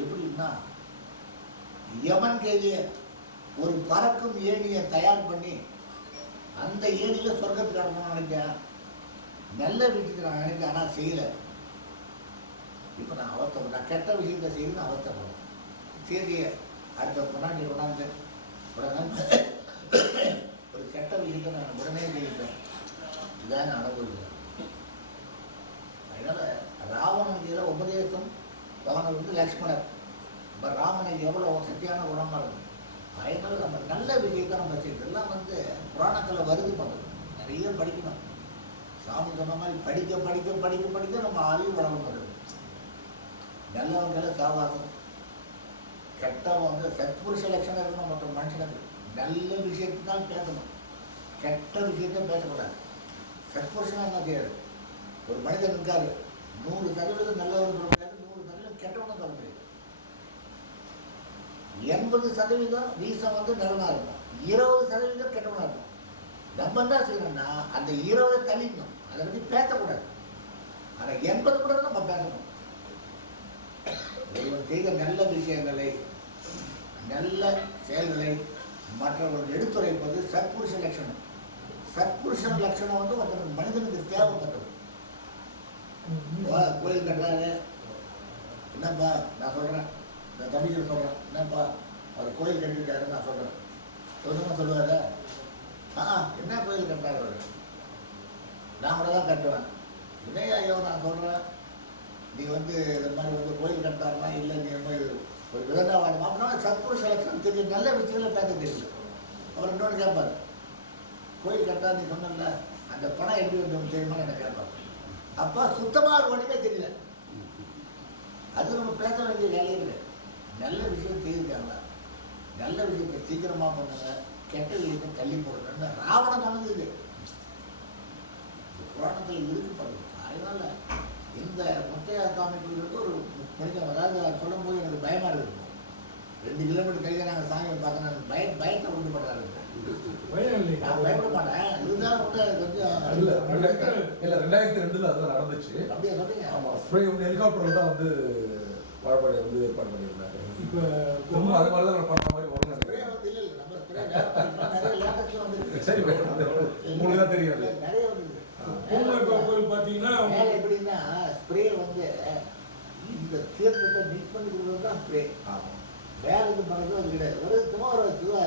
எப்படின்னா, யமன் கைதிய ஒரு பறக்கும் ஏணியை தயார் பண்ணி அந்த ஏணியில் சொர்க்கத்துக்கு நடக்கணும்னு நினைச்சேன். நல்ல விஷயத்தை நான் நினைச்சேன், ஆனால் செய்யலை. இப்போ நான் அவஸ்தைப்படும், நான் கெட்ட விஷயத்தை செய்யணும்னு அவஸ்தைப்படும். செய்தியை அடுத்த கொண்டாடி கொண்டாந்து உடனே ஒரு கெட்ட விஷயத்தை நான் உடனே செய்யிட்டேன். இதான் நான் அனுபவிக்கிறேன். அதனால் ராவணன் செய்கிற உபதேசம் பகவான் வந்து லக்ஷ்மணர். இப்போ ராமனுக்கு எவ்வளோ சக்தியான குணமாக இருக்கும். அதனால நம்ம நல்ல விஷயத்தை நம்ம செய்யறதெல்லாம் வந்து புராணத்தில் வருது பண்ணுறது. நிறைய படிக்கணும். சாமி சொன்ன மாதிரி படிக்க படிக்க படிக்க படிக்க நம்ம அறிவு வளம் பண்ணுறது. நல்லவங்களை சாவாசம், கெட்டவன் வந்து சத்புருஷ லட்சணம் இருக்கணும். மற்ற மனுஷனுக்கு நல்ல விஷயத்தை தான் பேசணும், கெட்ட விஷயத்த பேசக்கூடாது. சத்புருஷனா என்ன செய்யாது? ஒரு மனிதன் இருக்காரு, 100% நல்லவன் சொல்ல முடியாது, 100% கெட்டவனும் சொல்ல முடியாது. 80% வீசம் வந்து நல்லவனாக இருக்கும், 20% கெட்டவனாக இருக்கும். நம்ம என்ன செய்யணும்னா அந்த 20 தள்ளிடணும், அதை பற்றி பேசக்கூடாது. ஆனால் 80 கூட நம்ம பேசணும். ஒருவர் செய்த நல்ல விஷயங்களை, நல்ல செயல்களை மற்றவர்கள் எடுத்துரைப்பது சத்புருஷ லட்சணம். சத்புருஷ லட்சணம் வந்து ஒருத்தர் மனிதனுக்கு தேவைப்பட்டது. கோயில் கட்டுறாரு, என்னப்பா நான் சொல்கிறேன், நான் தமிழில் சொல்கிறேன், என்னப்பா அவர் கோயில் கட்டிருக்காரு நான் சொல்கிறேன். சொந்தமாக சொல்லுவாரு, என்ன கோயில் கட்டுறாரு அவர், நான் கூட தான் கட்டுவேன். இதே ஐயோ நான் சொல்கிறேன், நீ வந்து இது மாதிரி வந்து கோயில் கட்டாருனா இல்லை, நீ மாதிரி ஒரு விதண்டாவாதம் அப்படின்னா சத்புருஷ லட்சணம் தெரியும், நல்ல விஷயங்களை பேச தெரியல. அவர் இன்னொன்று கேட்பார், கோயில் கட்டா நீ சொன்ன அந்த பணம் எப்படி வந்து தெரியுமான்னு எனக்கு கேட்பார். அப்போ சுத்தமாக ஒரு ஒன்றுமே தெரியல. அது நம்ம பேச வேண்டிய வேலையே கிடையாது. நல்ல விஷயம் செய்திருக்காங்க, நல்ல விஷயத்தை சீக்கிரமாக பண்ணுங்க, கெட்ட விஷயத்தை தள்ளி போடுங்கன்னு ராவணன் நடந்தது புராணத்தில் இருக்கு பண்ணுது. அதனால இந்த முத்தையா சாமி கோயிலுக்கு ஒரு புனிதம். அதாவது சொல்லும் போது எனக்கு பயமாக இருக்கும். 2 கிலோமீட்டர் கையில் நாங்கள் சாமியை பார்த்தோன்னா பயத்தை உண்டு பண்ணுறாரு. பயம் இல்லை, நான் பயப்பட மாட்டேன். இருந்தாலும் கூட கொஞ்சம் இல்லை 2002 அதுதான் நடந்துச்சு. அப்படியே சொல்றீங்க. ஆமாம், ஸ்ப்ரே வந்து ஹெலிகாப்டரில் தான் வந்து வாழப்பாடி வந்து ஏற்பாடு பண்ணியிருந்தாங்க. இப்போ ரொம்ப அது மாதிரி தான் நான் பண்ணுற மாதிரி வரும்னு ஸ்ப்ரே நினைக்கிறேன். வந்து இல்லை, நம்ம ஸ்ப்ரே நிறைய லேட்டஸ்ட்லாம் வந்து சரி, உங்களுக்கு தான் தெரியும். நிறைய வந்து பூங்கா கோயில் பார்த்தீங்கன்னா மேலே எப்படின்னா ஸ்ப்ரே வந்து இந்த தீர்த்தத்தை மிக்ஸ் பண்ணி கொடுக்குறது தான் ஸ்ப்ரே. ஆமாம், வேற இது பண்ணுறது அது கிடையாது. ஒரு சும்மா ஒரு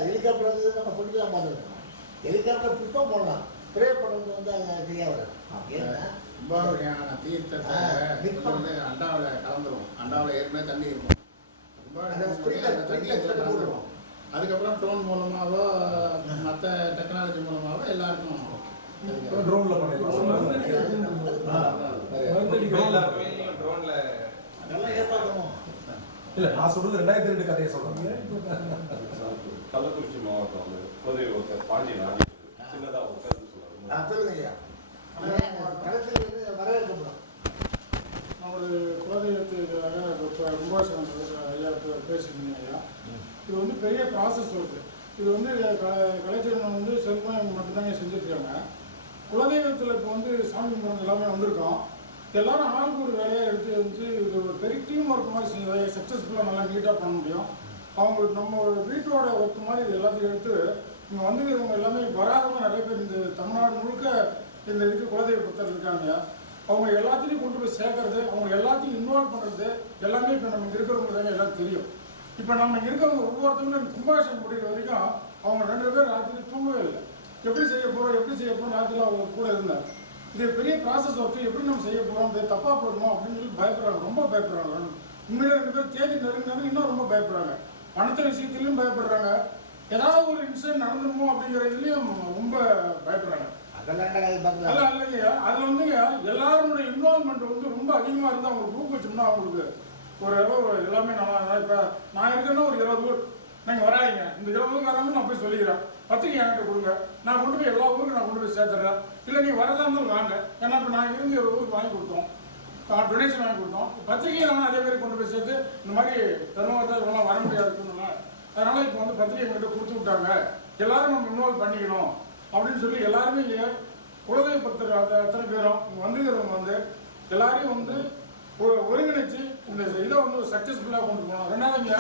ஹெலிகாப்டர் வந்து நம்ம சொல்லிக்கலாம் பார்த்துருக்கோம். ஹெலிகாப்டர் புஷ்பம் போடலாம், ஸ்ப்ரே பண்ணுறது வந்து அது சரியாக வராது. ஏன்னா கும்பாபிஷேகான தீர்த்தத்தை வந்து அண்டாவில் கலந்துரும். அண்டாவில் ஏற்கனவே தண்ணி இருக்கும். தண்ணியில் கலந்துருவோம். அதுக்கப்புறம் ட்ரோன் மூலமாகவோ மற்ற டெக்னாலஜி மூலமாகவோ எல்லாருக்கும் ட்ரோனில் பண்ணிடலாம். ட்ரோன்ல நல்லா ஏற்பாடுவோம். இல்லை, நான் சொல்றது 2002 கதையை சொல்றேன். கள்ளக்குறிச்சி மாவட்டம் வந்து குலதெய்வ பாண்டியன் சின்னதாக ஒரு கருத்து சொல்லுவாங்க. சொல்லுங்க ஐயா. களத்தில் வந்து வரவேற்கப்படும். நான் ஒரு குலதெய்வத்துக்காக கும்பாசனம் ஐயா பேசியிருந்தீங்க ஐயா. இது வந்து பெரிய ப்ராசஸ் இருக்குது. இது வந்து கலைச்சரன் வந்து செல்வம் மட்டும்தான் செஞ்சுருக்காங்க. குலதெய்வத்தில் இப்போ வந்து சாமி கும்பிட்றது எல்லாமே வந்திருக்கோம். எல்லாரும் ஆளுக்கு ஒரு வேலையாக எடுத்து வந்து இது ஒரு பெரிய டீம் ஒர்க் மாதிரி செஞ்சு சக்ஸஸ்ஃபுல்லாக நல்லா நீட்டாக பண்ண முடியும். அவங்களுக்கு நம்ம வீட்டோட ஒர்க் மாதிரி இது எல்லாத்தையும் எடுத்து இங்கே வந்துக்கிறவங்க எல்லாமே வராதவங்க நிறைய பேர் இந்த தமிழ்நாடு முழுக்க இந்த இதுக்கு குலதெய்வ பக்தர் இருக்காங்க. அவங்க எல்லாத்தையும் கொண்டு போய் சேர்க்கறது, அவங்க எல்லாத்தையும் இன்வால்வ் பண்ணுறது எல்லாமே இப்போ நம்ம இங்கே இருக்கிறவங்க தானே எல்லாம் தெரியும். இப்போ நம்ம இங்கே இருக்கிறவங்க ஒவ்வொருத்தவங்களும் கும்பாபிஷேகம் முடிக்கிற வரைக்கும் அவங்க 2 பேர் ராத்திரி தூங்கவே இல்லை. எப்படி செய்ய போகிறோம் ராத்திரியில் அவங்க கூட இருந்தாங்க. இது பெரிய ப்ராசஸ் ஒர்க்கு, எப்படி நம்ம செய்ய போகிறோம், இது தப்பாக போயிடுமோ அப்படின்னு சொல்லி பயப்படுறாங்க, ரொம்ப பயப்படுறாங்க. உண்மையிலே 2 பேர் தேதி நெருங்கினாலும் இன்னும் ரொம்ப பயப்படுறாங்க. பணத்தை விஷயத்துலையும் பயப்படுறாங்க. ஏதாவது ஒரு இன்சிடென்ட் நடந்துருமோ அப்படிங்கிற இதுலேயும் ரொம்ப பயப்படுறாங்க. அதெல்லாம் இல்லைங்க. அதில் வந்துங்க எல்லாருடைய இன்வால்மெண்ட் வந்து ரொம்ப அதிகமாக இருந்தால் அவங்களுக்கு ஊக்குவிச்சோம்னா அவங்களுக்கு ஒரு அளவு எல்லாமே நல்லா. இப்போ நான் இருக்கேன்னா ஒரு 20 ஊர் நீங்கள் வராதிங்க, இந்த 20 ஊருக்கு வராமல் நான் போய் சொல்லிக்கிறேன், பத்திரிக்கை என்கிட்ட கொடுங்க, நான் கொண்டு போய் எல்லா ஊருக்கும் நான் கொண்டு போய் சேர்த்துறேன். இல்லை நீங்கள் வரதா இருந்தாலும் வாங்க. ஏன்னா இப்போ நான் இருந்து 20 ஊருக்கு வாங்கி கொடுத்தோம், டொனேஷன் வாங்கி கொடுத்தோம். பத்திரிகையை நான் அதே மாதிரி கொண்டு போய் சேர்த்து இந்த மாதிரி தர்மவரத்தில் இவங்களாம் வர முடியாது சொன்னேன். அதனால இப்போ வந்து பத்திரிகை எங்கிட்ட கொடுத்து விட்டாங்க, எல்லாரும் நம்ம இன்வால்வ் பண்ணிக்கணும் அப்படின்னு சொல்லி எல்லாருமே குலதெய்வ பக்தர் அத்தனை பேரும் வந்திருக்கிறவங்க வந்து எல்லாரையும் வந்து ஒருங்கிணைச்சு இந்த இதை வந்து சக்சஸ்ஃபுல்லாக கொண்டு போனோம். ரெண்டாவதுங்க,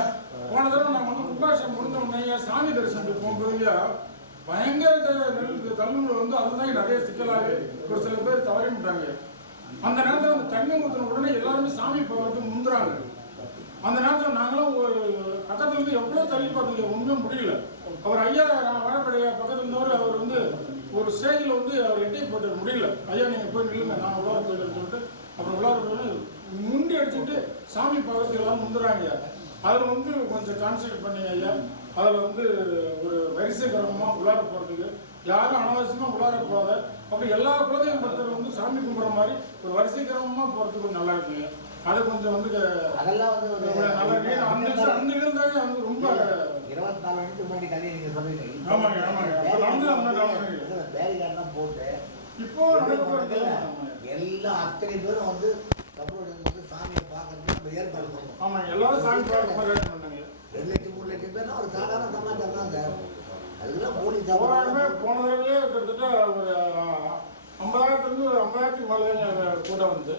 போன தடவை நம்ம வந்து கும்பாபிஷேகம் முடிஞ்ச உடனே சாமி தரிசனத்துக்கு போகும்போதுங்க பயங்கர தள்ளுமுறை வந்து அதுதான் நிறைய சிக்கலாக ஒரு சில பேர் தவறிவிட்டாங்க. அந்த நேரத்தில் அந்த தண்ணி ஊற்றின உடனே எல்லாருமே சாமி போகிறதுக்கு முந்துறாங்க. அந்த நேரத்தில் நாங்களும் ஒரு பக்கத்துல இருந்து எவ்வளோ தள்ளி பார்த்தீங்க, ஒன்றுமே முடியல. அவர் ஐயா வாழப்படைய பக்கத்துல இருந்தவர் அவர் வந்து ஒரு ஸ்டேஜில் வந்து அவர் எட்டி போட்டு முடியல. ஐயா நீங்கள் போய் நில்லுங்க, நான் உள்ளார போயிடுன்னு சொல்லிட்டு அப்புறம் உள்ளார போய் முண்டி அடிச்சுட்டு சாமி பார்க்கறதுக்கு எல்லாம் முந்துறாங்க. அதில் வந்து கொஞ்சம் கான்சன்ட்ரேட் பண்ணி ஐயா, அதில் வந்து ஒரு வரிசை கிரமமாக உள்ளார போகிறதுக்கு யாரும் அனாவசியமாக உள்ளார போகாத, அப்படி எல்லா குலதெய்வ பக்தர்கள் வந்து சாமி கும்பிட்ற மாதிரி ஒரு வரிசை கிரமமாக போகிறதுக்கு கொஞ்சம் நல்லா இருக்குங்க. அது கொஞ்சம் வந்து அதெல்லாம் வந்து ஒரு நல்லா அந்த இருந்தாங்க வந்து ரொம்ப 24 மணிக்கு முன்னாடி கதையை நீங்க சொல்றீங்க. ஆமாங்க பேரிகார்டெல்லாம் போட்டு இப்போ எல்லா அத்தனை பேரும் வந்து வந்து சாமியை பார்க்கறதுக்கு நம்ம ஏற்பாடு பண்ணுவோம். ஆமாங்க, எல்லாரும் சாமி பார்க்க 2 லட்சம் 3 லட்சம் பேர்னா ஒரு சாதாரண சமாச்சாரம் தான் சார். அதுக்கெல்லாம் போலீஸ் போன தடவையே கிட்டத்தட்ட ஒரு 50,000 50,000 மேலே கூட வந்து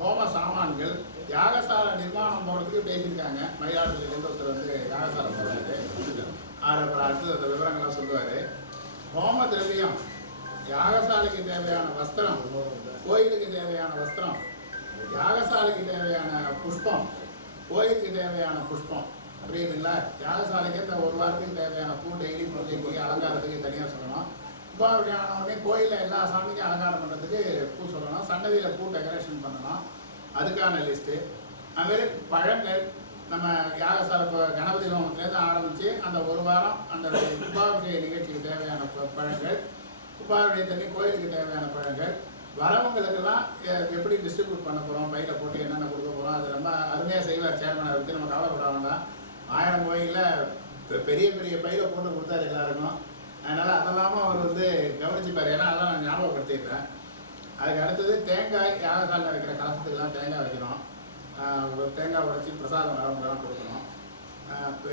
ஹோம சாமான்கள் யாகசாலை நிர்மாணம் போகிறதுக்கு பேசியிருக்காங்க. மயிலாடுதுறையிலேருந்து ஒருத்தர் வந்து யாகசாலை போகிறாரு. அப்புறம் அடுத்து அந்த விவரங்கள்லாம் சொல்லுவார். ஹோம திரவியம், யாகசாலைக்கு தேவையான வஸ்திரம், கோயிலுக்கு தேவையான வஸ்திரம், யாகசாலைக்கு தேவையான புஷ்பம், கோயிலுக்கு தேவையான புஷ்பம். புரியுதுங்களா? யாகசாலைக்கு இந்த ஒரு வாரத்துக்கு தேவையான பூ டெய்லி பூஜைக்கு அலங்காரத்துக்கு தனியாக சொல்லணும். தீபாவளி ஆனவுடனே கோயிலில் எல்லா சாமிக்கும் அலங்காரம் பண்ணுறதுக்கு பூ சொல்லணும். சன்னதியில் பூ டெக்கரேஷன் பண்ணணும், அதுக்கான லிஸ்ட்டு. அதுமாரி பழங்கள், நம்ம யாகசாலை கணபதி ஹோமத்துலேருந்து ஆரம்பித்து அந்த ஒரு வாரம் அந்த கும்பாபிஷேக நிகழ்ச்சிக்கு தேவையான பழங்கள், கும்பாபிஷேக தண்ணி கோயிலுக்கு தேவையான பழங்கள், வரவங்களுக்கெல்லாம் எப்படி டிஸ்ட்ரிபியூட் பண்ண போகிறோம், பையில் போட்டு என்னென்ன கொடுக்க போகிறோம், அது ரொம்ப அருமையாக செய்வார் சேர்மனை பற்றி நம்ம கவலைப்பட வேண்டாம். 1000 கோயிலில் பெரிய பெரிய பையில் போட்டு கொடுத்தாரு எல்லாருக்கும். அதனால் அதெல்லாமும் அவர் வந்து கவனிச்சுப்பார். ஏன்னா அதெல்லாம் நான் ஞாபகப்படுத்திடுறேன். அதுக்கு அடுத்தது தேங்காய், யாகசாலையில் வைக்கிற கலசத்துக்கெல்லாம் தேங்காய் வைக்கணும். தேங்காய் உடைச்சி பிரசாதம் வரவங்கெல்லாம் கொடுக்கணும்.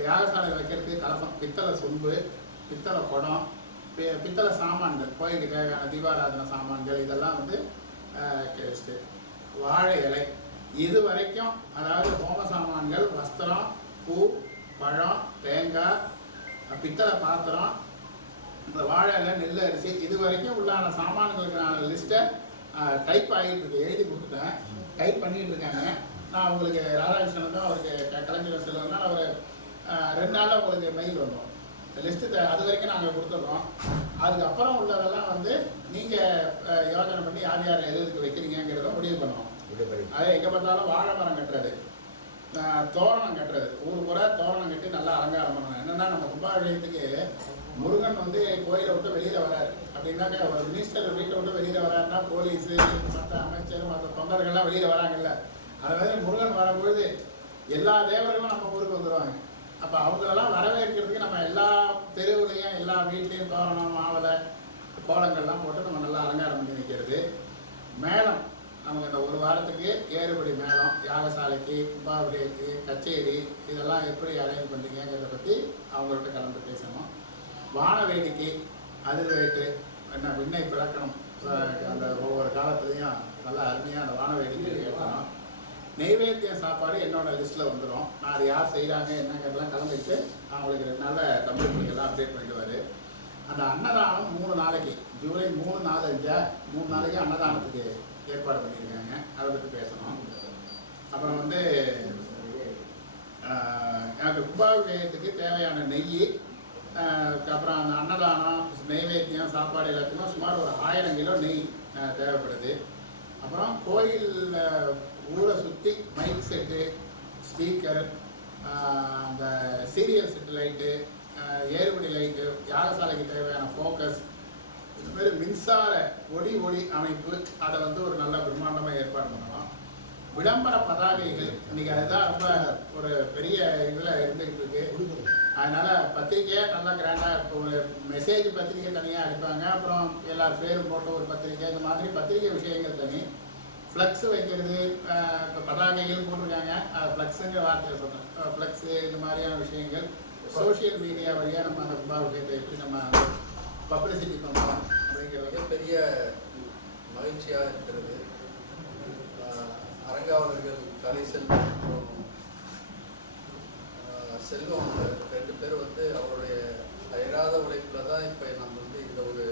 யாகசாலையில் வைக்கிறதுக்கு கலசம், பித்தளை சொம்பு, பித்தளை குடம், பித்தளை சாமான்கள், கோயிலுக்கு தேவையான தீபாராதனை சாமான்கள், இதெல்லாம் வந்து கேஸ்ட்டு. வாழை இலை இது வரைக்கும், அதாவது ஹோம சாமான்கள், வஸ்திரம், பூ, பழம், தேங்காய், பித்தளை பாத்திரம், இந்த வாழை இலை, நெல் அரிசி, இது வரைக்கும் உள்ளான சாமான்களுக்கான லிஸ்ட்டை டைப் ஆகிட்டு இருக்கு. எழுதி கொடுத்துட்டேன், டைப் பண்ணிட்டு இருக்காங்க. நான் உங்களுக்கு ராதாகிருஷ்ணன் தான் அவருக்கு கலைஞர் செல்வதுனால ஒரு 2 நாளில் உங்களுக்கு மெயில் வரும் லிஸ்ட்டு. அது வரைக்கும் நாங்கள் கொடுத்துட்றோம். அதுக்கப்புறம் உள்ளதெல்லாம் வந்து நீங்கள் யோசனை பண்ணி யார் யார் எதுக்கு வைக்கிறீங்கிறத முடிவு பண்ணுவோம். அதை எங்கே பார்த்தாலும் வாழை மரம் கட்டுறது, தோரணம் கட்டுறது, ஊர் பூரா தோரணம் கட்டி நல்லா அலங்காரம் பண்ணணும். என்னென்னா நம்ம கும்பாபிஷேகத்துக்கு முருகன் வந்து கோயிலை விட்டு வெளியில் வராரு அப்படின்னாக்க, ஒரு மினிஸ்டர் வீட்டை விட்டு வெளியில் வராருன்னா போலீஸு, மற்ற அமைச்சர், மற்ற தொண்டர்கள்லாம் வெளியில் வராங்கல்ல. அதாவது முருகன் வரும்பொழுது எல்லா தேவர்களும் நம்ம ஊருக்கு வந்துடுவாங்க. அப்போ அவங்களெல்லாம் வரவேற்கிறதுக்கு நம்ம எல்லா தெருவுலையும் எல்லா வீட்லேயும் தோரணம், மாவலை, கோலங்கள்லாம் போட்டு நம்ம நல்லா அலங்காரம் பண்ணி வைக்கிறது. மேளம், நமக்கு இந்த ஒரு வாரத்துக்கு ஏறுபடி மேளம், யாகசாலைக்கு, கும்பாபிஷேகத்துக்கு, கச்சேரி, இதெல்லாம் எப்படி அரேஞ்ச் பண்ணுறீங்கிறத பற்றி அவங்கள்ட்ட கலந்து பேசணும். வான வேடிக்கை, அதிர்வேட்டு, என்ன விண்ணை பிறக்கணும், அந்த ஒவ்வொரு காலத்துலேயும் நல்லா அருமையாக அந்த வான வேடிக்கை ஏற்றணும். நெய்வேத்திய சாப்பாடு என்னோட லிஸ்ட்டில் வந்துடும். நான் அது யார் செய்கிறாங்க என்னங்கிறதெல்லாம் கலந்துட்டு அவங்களுக்கு 2 நாளில் தமிழ் மொழிகள்லாம் அப்டேட் பண்ணிடுவார். அந்த அன்னதானம் 3 நாளைக்கு, ஜூலை 3, 4, 5 3 நாளைக்கு அன்னதானத்துக்கு ஏற்பாடு பண்ணியிருக்காங்க. அதை பற்றி பேசணும். அப்புறம் வந்து எனக்கு கும்பாபிஷேகத்துக்கு தேவையான நெய், அப்புறம் அந்த அன்னதானம், நெய்வேத்தியம், சாப்பாடு எல்லாத்துக்கும் சுமார் ஒரு 1000 கிலோ நெய் தேவைப்படுது. அப்புறம் கோயிலில் ஊரை சுற்றி மைக் செட்டு, ஸ்பீக்கர், அந்த சீரியல் செட் லைட்டு, ஏறுபடி லைட்டு, யாகசாலைக்கு தேவையான ஃபோக்கஸ், இந்த மாதிரி மின்சார ஒளி அமைப்பு, அதை வந்து ஒரு நல்ல பிரம்மாண்டமாக ஏற்பாடு பண்ணலாம். விளம்பர பதாகைகள் இன்னைக்கு அதுதான் ரொம்ப ஒரு பெரிய இதில் இருந்துகிட்டு இருக்கு. அதனால பத்திரிக்கை நல்லா கிராண்டாக இப்போ ஒரு மெசேஜ் பத்திரிக்கை தனியாக அடிப்பாங்க, அப்புறம் எல்லார் பேரும் போட்ட ஒரு பத்திரிக்கை, இந்த மாதிரி பத்திரிக்கை விஷயங்கள் தனி. ஃப்ளக்ஸ் வைக்கிறது, இப்போ பதாகைகள் போட்டிருக்காங்க, ஃப்ளக்ஸுங்கிற வார்த்தையை சொல்கிறேன். ஃப்ளக்ஸு இந்த மாதிரியான விஷயங்கள் சோஷியல் மீடியா வழியாக நம்ம அந்த கும்பாபிஷேகத்தை எப்படி நம்ம பப்ளிசிட்டி பண்ணுறோம் அப்படிங்கிறது பெரிய மகிழ்ச்சியாக இருக்கிறது. அரங்காவலர்கள் கலை செல்வம் மற்றும் செல்வம் ரெண்டு பேர் வந்து அவருடைய அயராத உழைப்பில் தான் இப்போ நம்ம வந்து இந்த ஒரு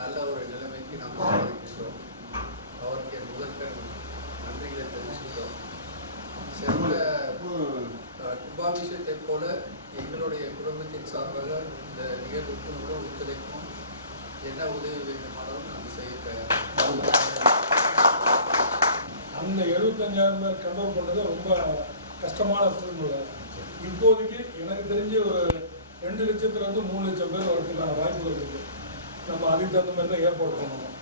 நல்ல ஒரு நிலைமைக்கு நாம் சாதிக்கின்றோம். அவருக்கு என் முதற்கண் நன்றிகளை தெரிவிச்சுக்கிறோம். சென்ற கும்பாபிஷேகத்தை போல எங்களுடைய குடும்பத்தின் சார்பாக இந்த நிகழ்வுக்கு முழு ஒத்துழைப்பும் என்ன உதவி வேண்டுமானாலும் நாம் செய்ய அந்த 75,000 பேர் கண்ட்ரோல் பண்ணுறது ரொம்ப கஷ்டமான சூழ்நிலை. இப்போதைக்கு எனக்கு தெரிஞ்சு ஒரு 2 லட்சத்துலேருந்து 3 லட்சம் பேர் வரதுக்கான வாய்ப்புகள் இருக்குது. நம்ம அதுக்கு தகுந்த மாதிரி தான் ஏற்பாடு பண்ணணும்.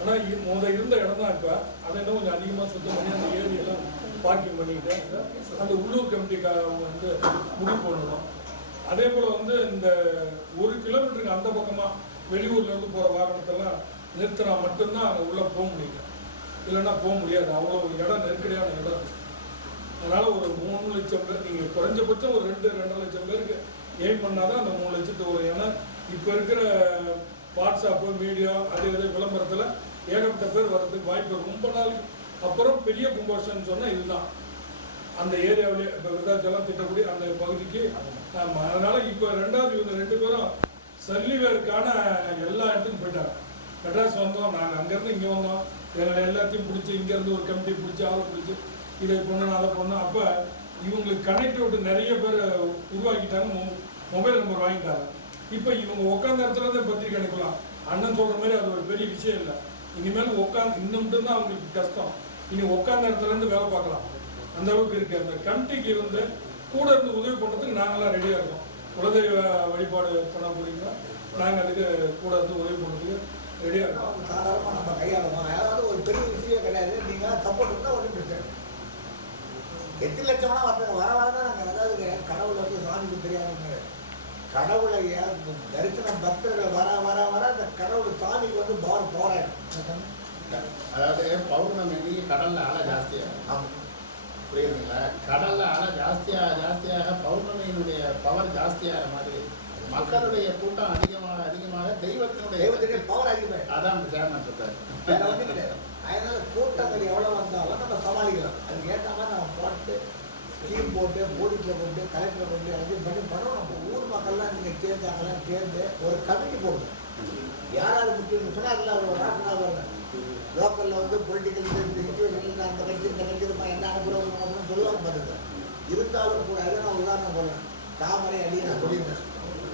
ஆனால் முதல் இருந்த இடம் தான் இப்போ அதை இன்னும் கொஞ்சம் அதிகமாக சுத்தம் பண்ணி அந்த ஏரியெல்லாம் பார்க்கிங் பண்ணிக்கிட்டு அந்த உள்ளூர் கமிட்டிக்காக வந்து முடிவு பண்ணணும். அதே போல் வந்து இந்த 1 கிலோமீட்டருக்கு அந்த பக்கமாக வெளியூர்லேருந்து போகிற வாகனத்தெல்லாம் நிறுத்தினா மட்டும்தான் அங்கே உள்ளே போக முடியல, இல்லைன்னா போக முடியாது. அவ்வளோ இடம் நெருக்கடியான இடம். அதனால் ஒரு 3 லட்சம் பேர் நீங்கள் குறைஞ்சபட்சம் ஒரு 2-2.5 லட்சம் பேருக்கு எய்ம் பண்ணால் தான் அந்த 3 லட்சத்துக்கு வரும். ஏன்னா இப்போ இருக்கிற வாட்ஸ்அப்பு மீடியா அதே விளம்பரத்தில் ஏகப்பட்ட பேர் வர்றதுக்கு வாய்ப்பு. ரொம்ப நாளைக்கு அப்புறம் பெரிய கும்பாபிஷேகம்னு சொன்னால் இதுதான் அந்த ஏரியாவிலே இப்போ விருதாச்சலம் திட்டக்கூடிய அந்த பகுதிக்கு. ஆமாம், அதனால் இப்போ ரெண்டாவது இவங்க 2 பேரும் சல்லிவேருக்கான எல்லா இடத்துக்கும் போயிட்டாங்க. மெட்ராஸ் வந்தோம், நாங்கள் அங்கேருந்து இங்கே வந்தோம், எங்களை எல்லாத்தையும் பிடிச்சி இங்கேருந்து ஒரு கமிட்டி பிடிச்சி ஆளை பிடிச்சி இதை பண்ணணும் அதை பண்ணணும். அப்போ இவங்களுக்கு கனெக்ட் விட்டு நிறைய பேர் உருவாக்கிட்டாங்க, மொபைல் நம்பர் வாங்கிட்டாங்க. இப்போ இவங்க உட்காந்த இடத்துல தான் பத்திரிக்கை அனுப்பலாம். அண்ணன் சொல்கிற மாதிரி அது ஒரு பெரிய விஷயம் இல்லை. இனிமேல் இன்னும் தான் அவங்களுக்கு கஷ்டம். இனி உட்காந்த இடத்துலேருந்து வேலை பார்க்கலாம், அந்த அளவுக்கு இருக்குது. அந்த கமிட்டிக்கு இருந்து கூட இருந்து உதவி பண்ணுறதுக்கு நாங்களாம் ரெடியாக இருக்கோம். குலதெய்வ வழிபாடு பண்ண போறீங்களா, நாங்கள் அதுக்கு கூட இருந்து உதவி பண்ணுறதுக்கு ரெடியாக இருக்கோம். சாதாரணமாக நம்ம கையாளுவோம். அதாவது ஒரு பெரிய விஷயம் கிடையாது. நீங்கள் சப்போர்ட் இருந்தால் ஒன்றும் பிரச்சனை. 8 லட்சம்னா வர தான் நாங்கள் அதாவது கடவுளை வந்து சாமிக்கு தெரியாதுங்க. கடவுளை தரிசனம் பக்தர்கள் வர வர வர அந்த கடவுள் சாமிக்கு வந்து போராடும். அதாவது பௌர்ணமி கடல்ல அலை ஜாஸ்தியாக புரியுதுங்களா? கடல்ல அலை ஜாஸ்தியாக பௌர்ணமியினுடைய பவர் ஜாஸ்தியாகிற மாதிரி மக்களுடைய கூட்டம் அதிகமாக தெய்வத்தினுடைய பவர் அதிகமாக அதான் சேர்மன் சொல்றாரு. வேற ஒன்றும் கிடையாது. அதனால கூட்டங்கள் எவ்வளோ வந்தாலும் நம்ம சமாளிக்கலாம். அதுக்கு ஏற்ற மாதிரி நம்ம போட்டு ஸ்கீம் போட்டு போலீஸில் போட்டு கலெக்டர் போட்டு எல்லாத்தையும் பண்ணணும். நம்ம ஊர் மக்கள்லாம் நீங்கள் சேர்ந்தாங்களாம் சேர்ந்து ஒரு கமிட்டி போடுங்க. யாராவது முக்கியம் சொன்னார்ல ஒரு நாட்டுநாள் வருங்க லோக்கலில் வந்து பொலிட்டிக்கல் சுச்சுவேஷன் அந்த கட்சி இந்த கட்சி என்ன அனுப்புகிறோம் அப்படின்னு சொல்லுவாங்க பார்த்துங்க. இருந்தாலும் கூட அதை நான் உதாரணம் போடுறேன். தாமரை அடியை நான் சொல்லியிருந்தேன்.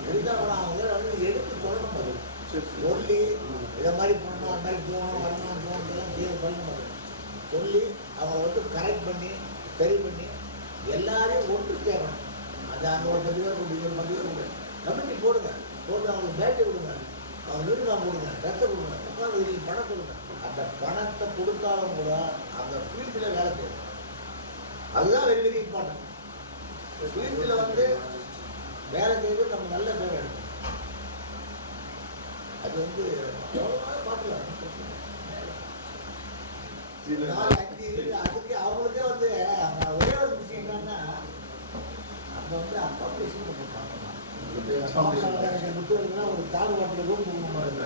இருந்தாலும் அவங்க எடுத்து சொல்லணும் பாருங்க. சொல்லி இதை மாதிரி பண்ணணும், அது மாதிரி போகணும் வரணும் போகணுன்றலாம் தீர்வு பண்ணணும். சொல்லி அவங்க வந்து கரெக்ட் பண்ணி சரி பண்ணி எல்லாரையும் ஒன்று சேரணும். அது அங்கே ஒரு 10 பேர் கொடுங்க, 10 பேர் கொடுங்க, கமிட்டி போடுங்க. போட்டு அவங்களுக்கு பேட்டை கொடுங்க, அவங்க யூனிஃபார்ம் கொடுங்க, ட்ரெஸ்ஸை கொடுங்க, உட்காந்து பணம் கொடுங்க. அந்த பணத்தை கொடுத்தாலும் கூட அந்த ஃபீல்டில் வேலை செய்யணும். அதுதான் வெரி வெரி இம்பார்ட்டன்ட். ஃபீல்டில் வந்து வேலை செய்து நம்ம நல்ல பேர் எடுக்கணும். அது வந்து பார்க்கலாம். 4, 5 இருக்குது. அதுக்கு அவங்களுக்கே வந்து ஒரே ஒரு விஷயம் என்னன்னா அங்கே வந்து அக்காமடேஷன் பண்ணிருக்காங்க. புத்தகம்னா ஒரு தார் வாட்டில் ரூம் கொடுக்க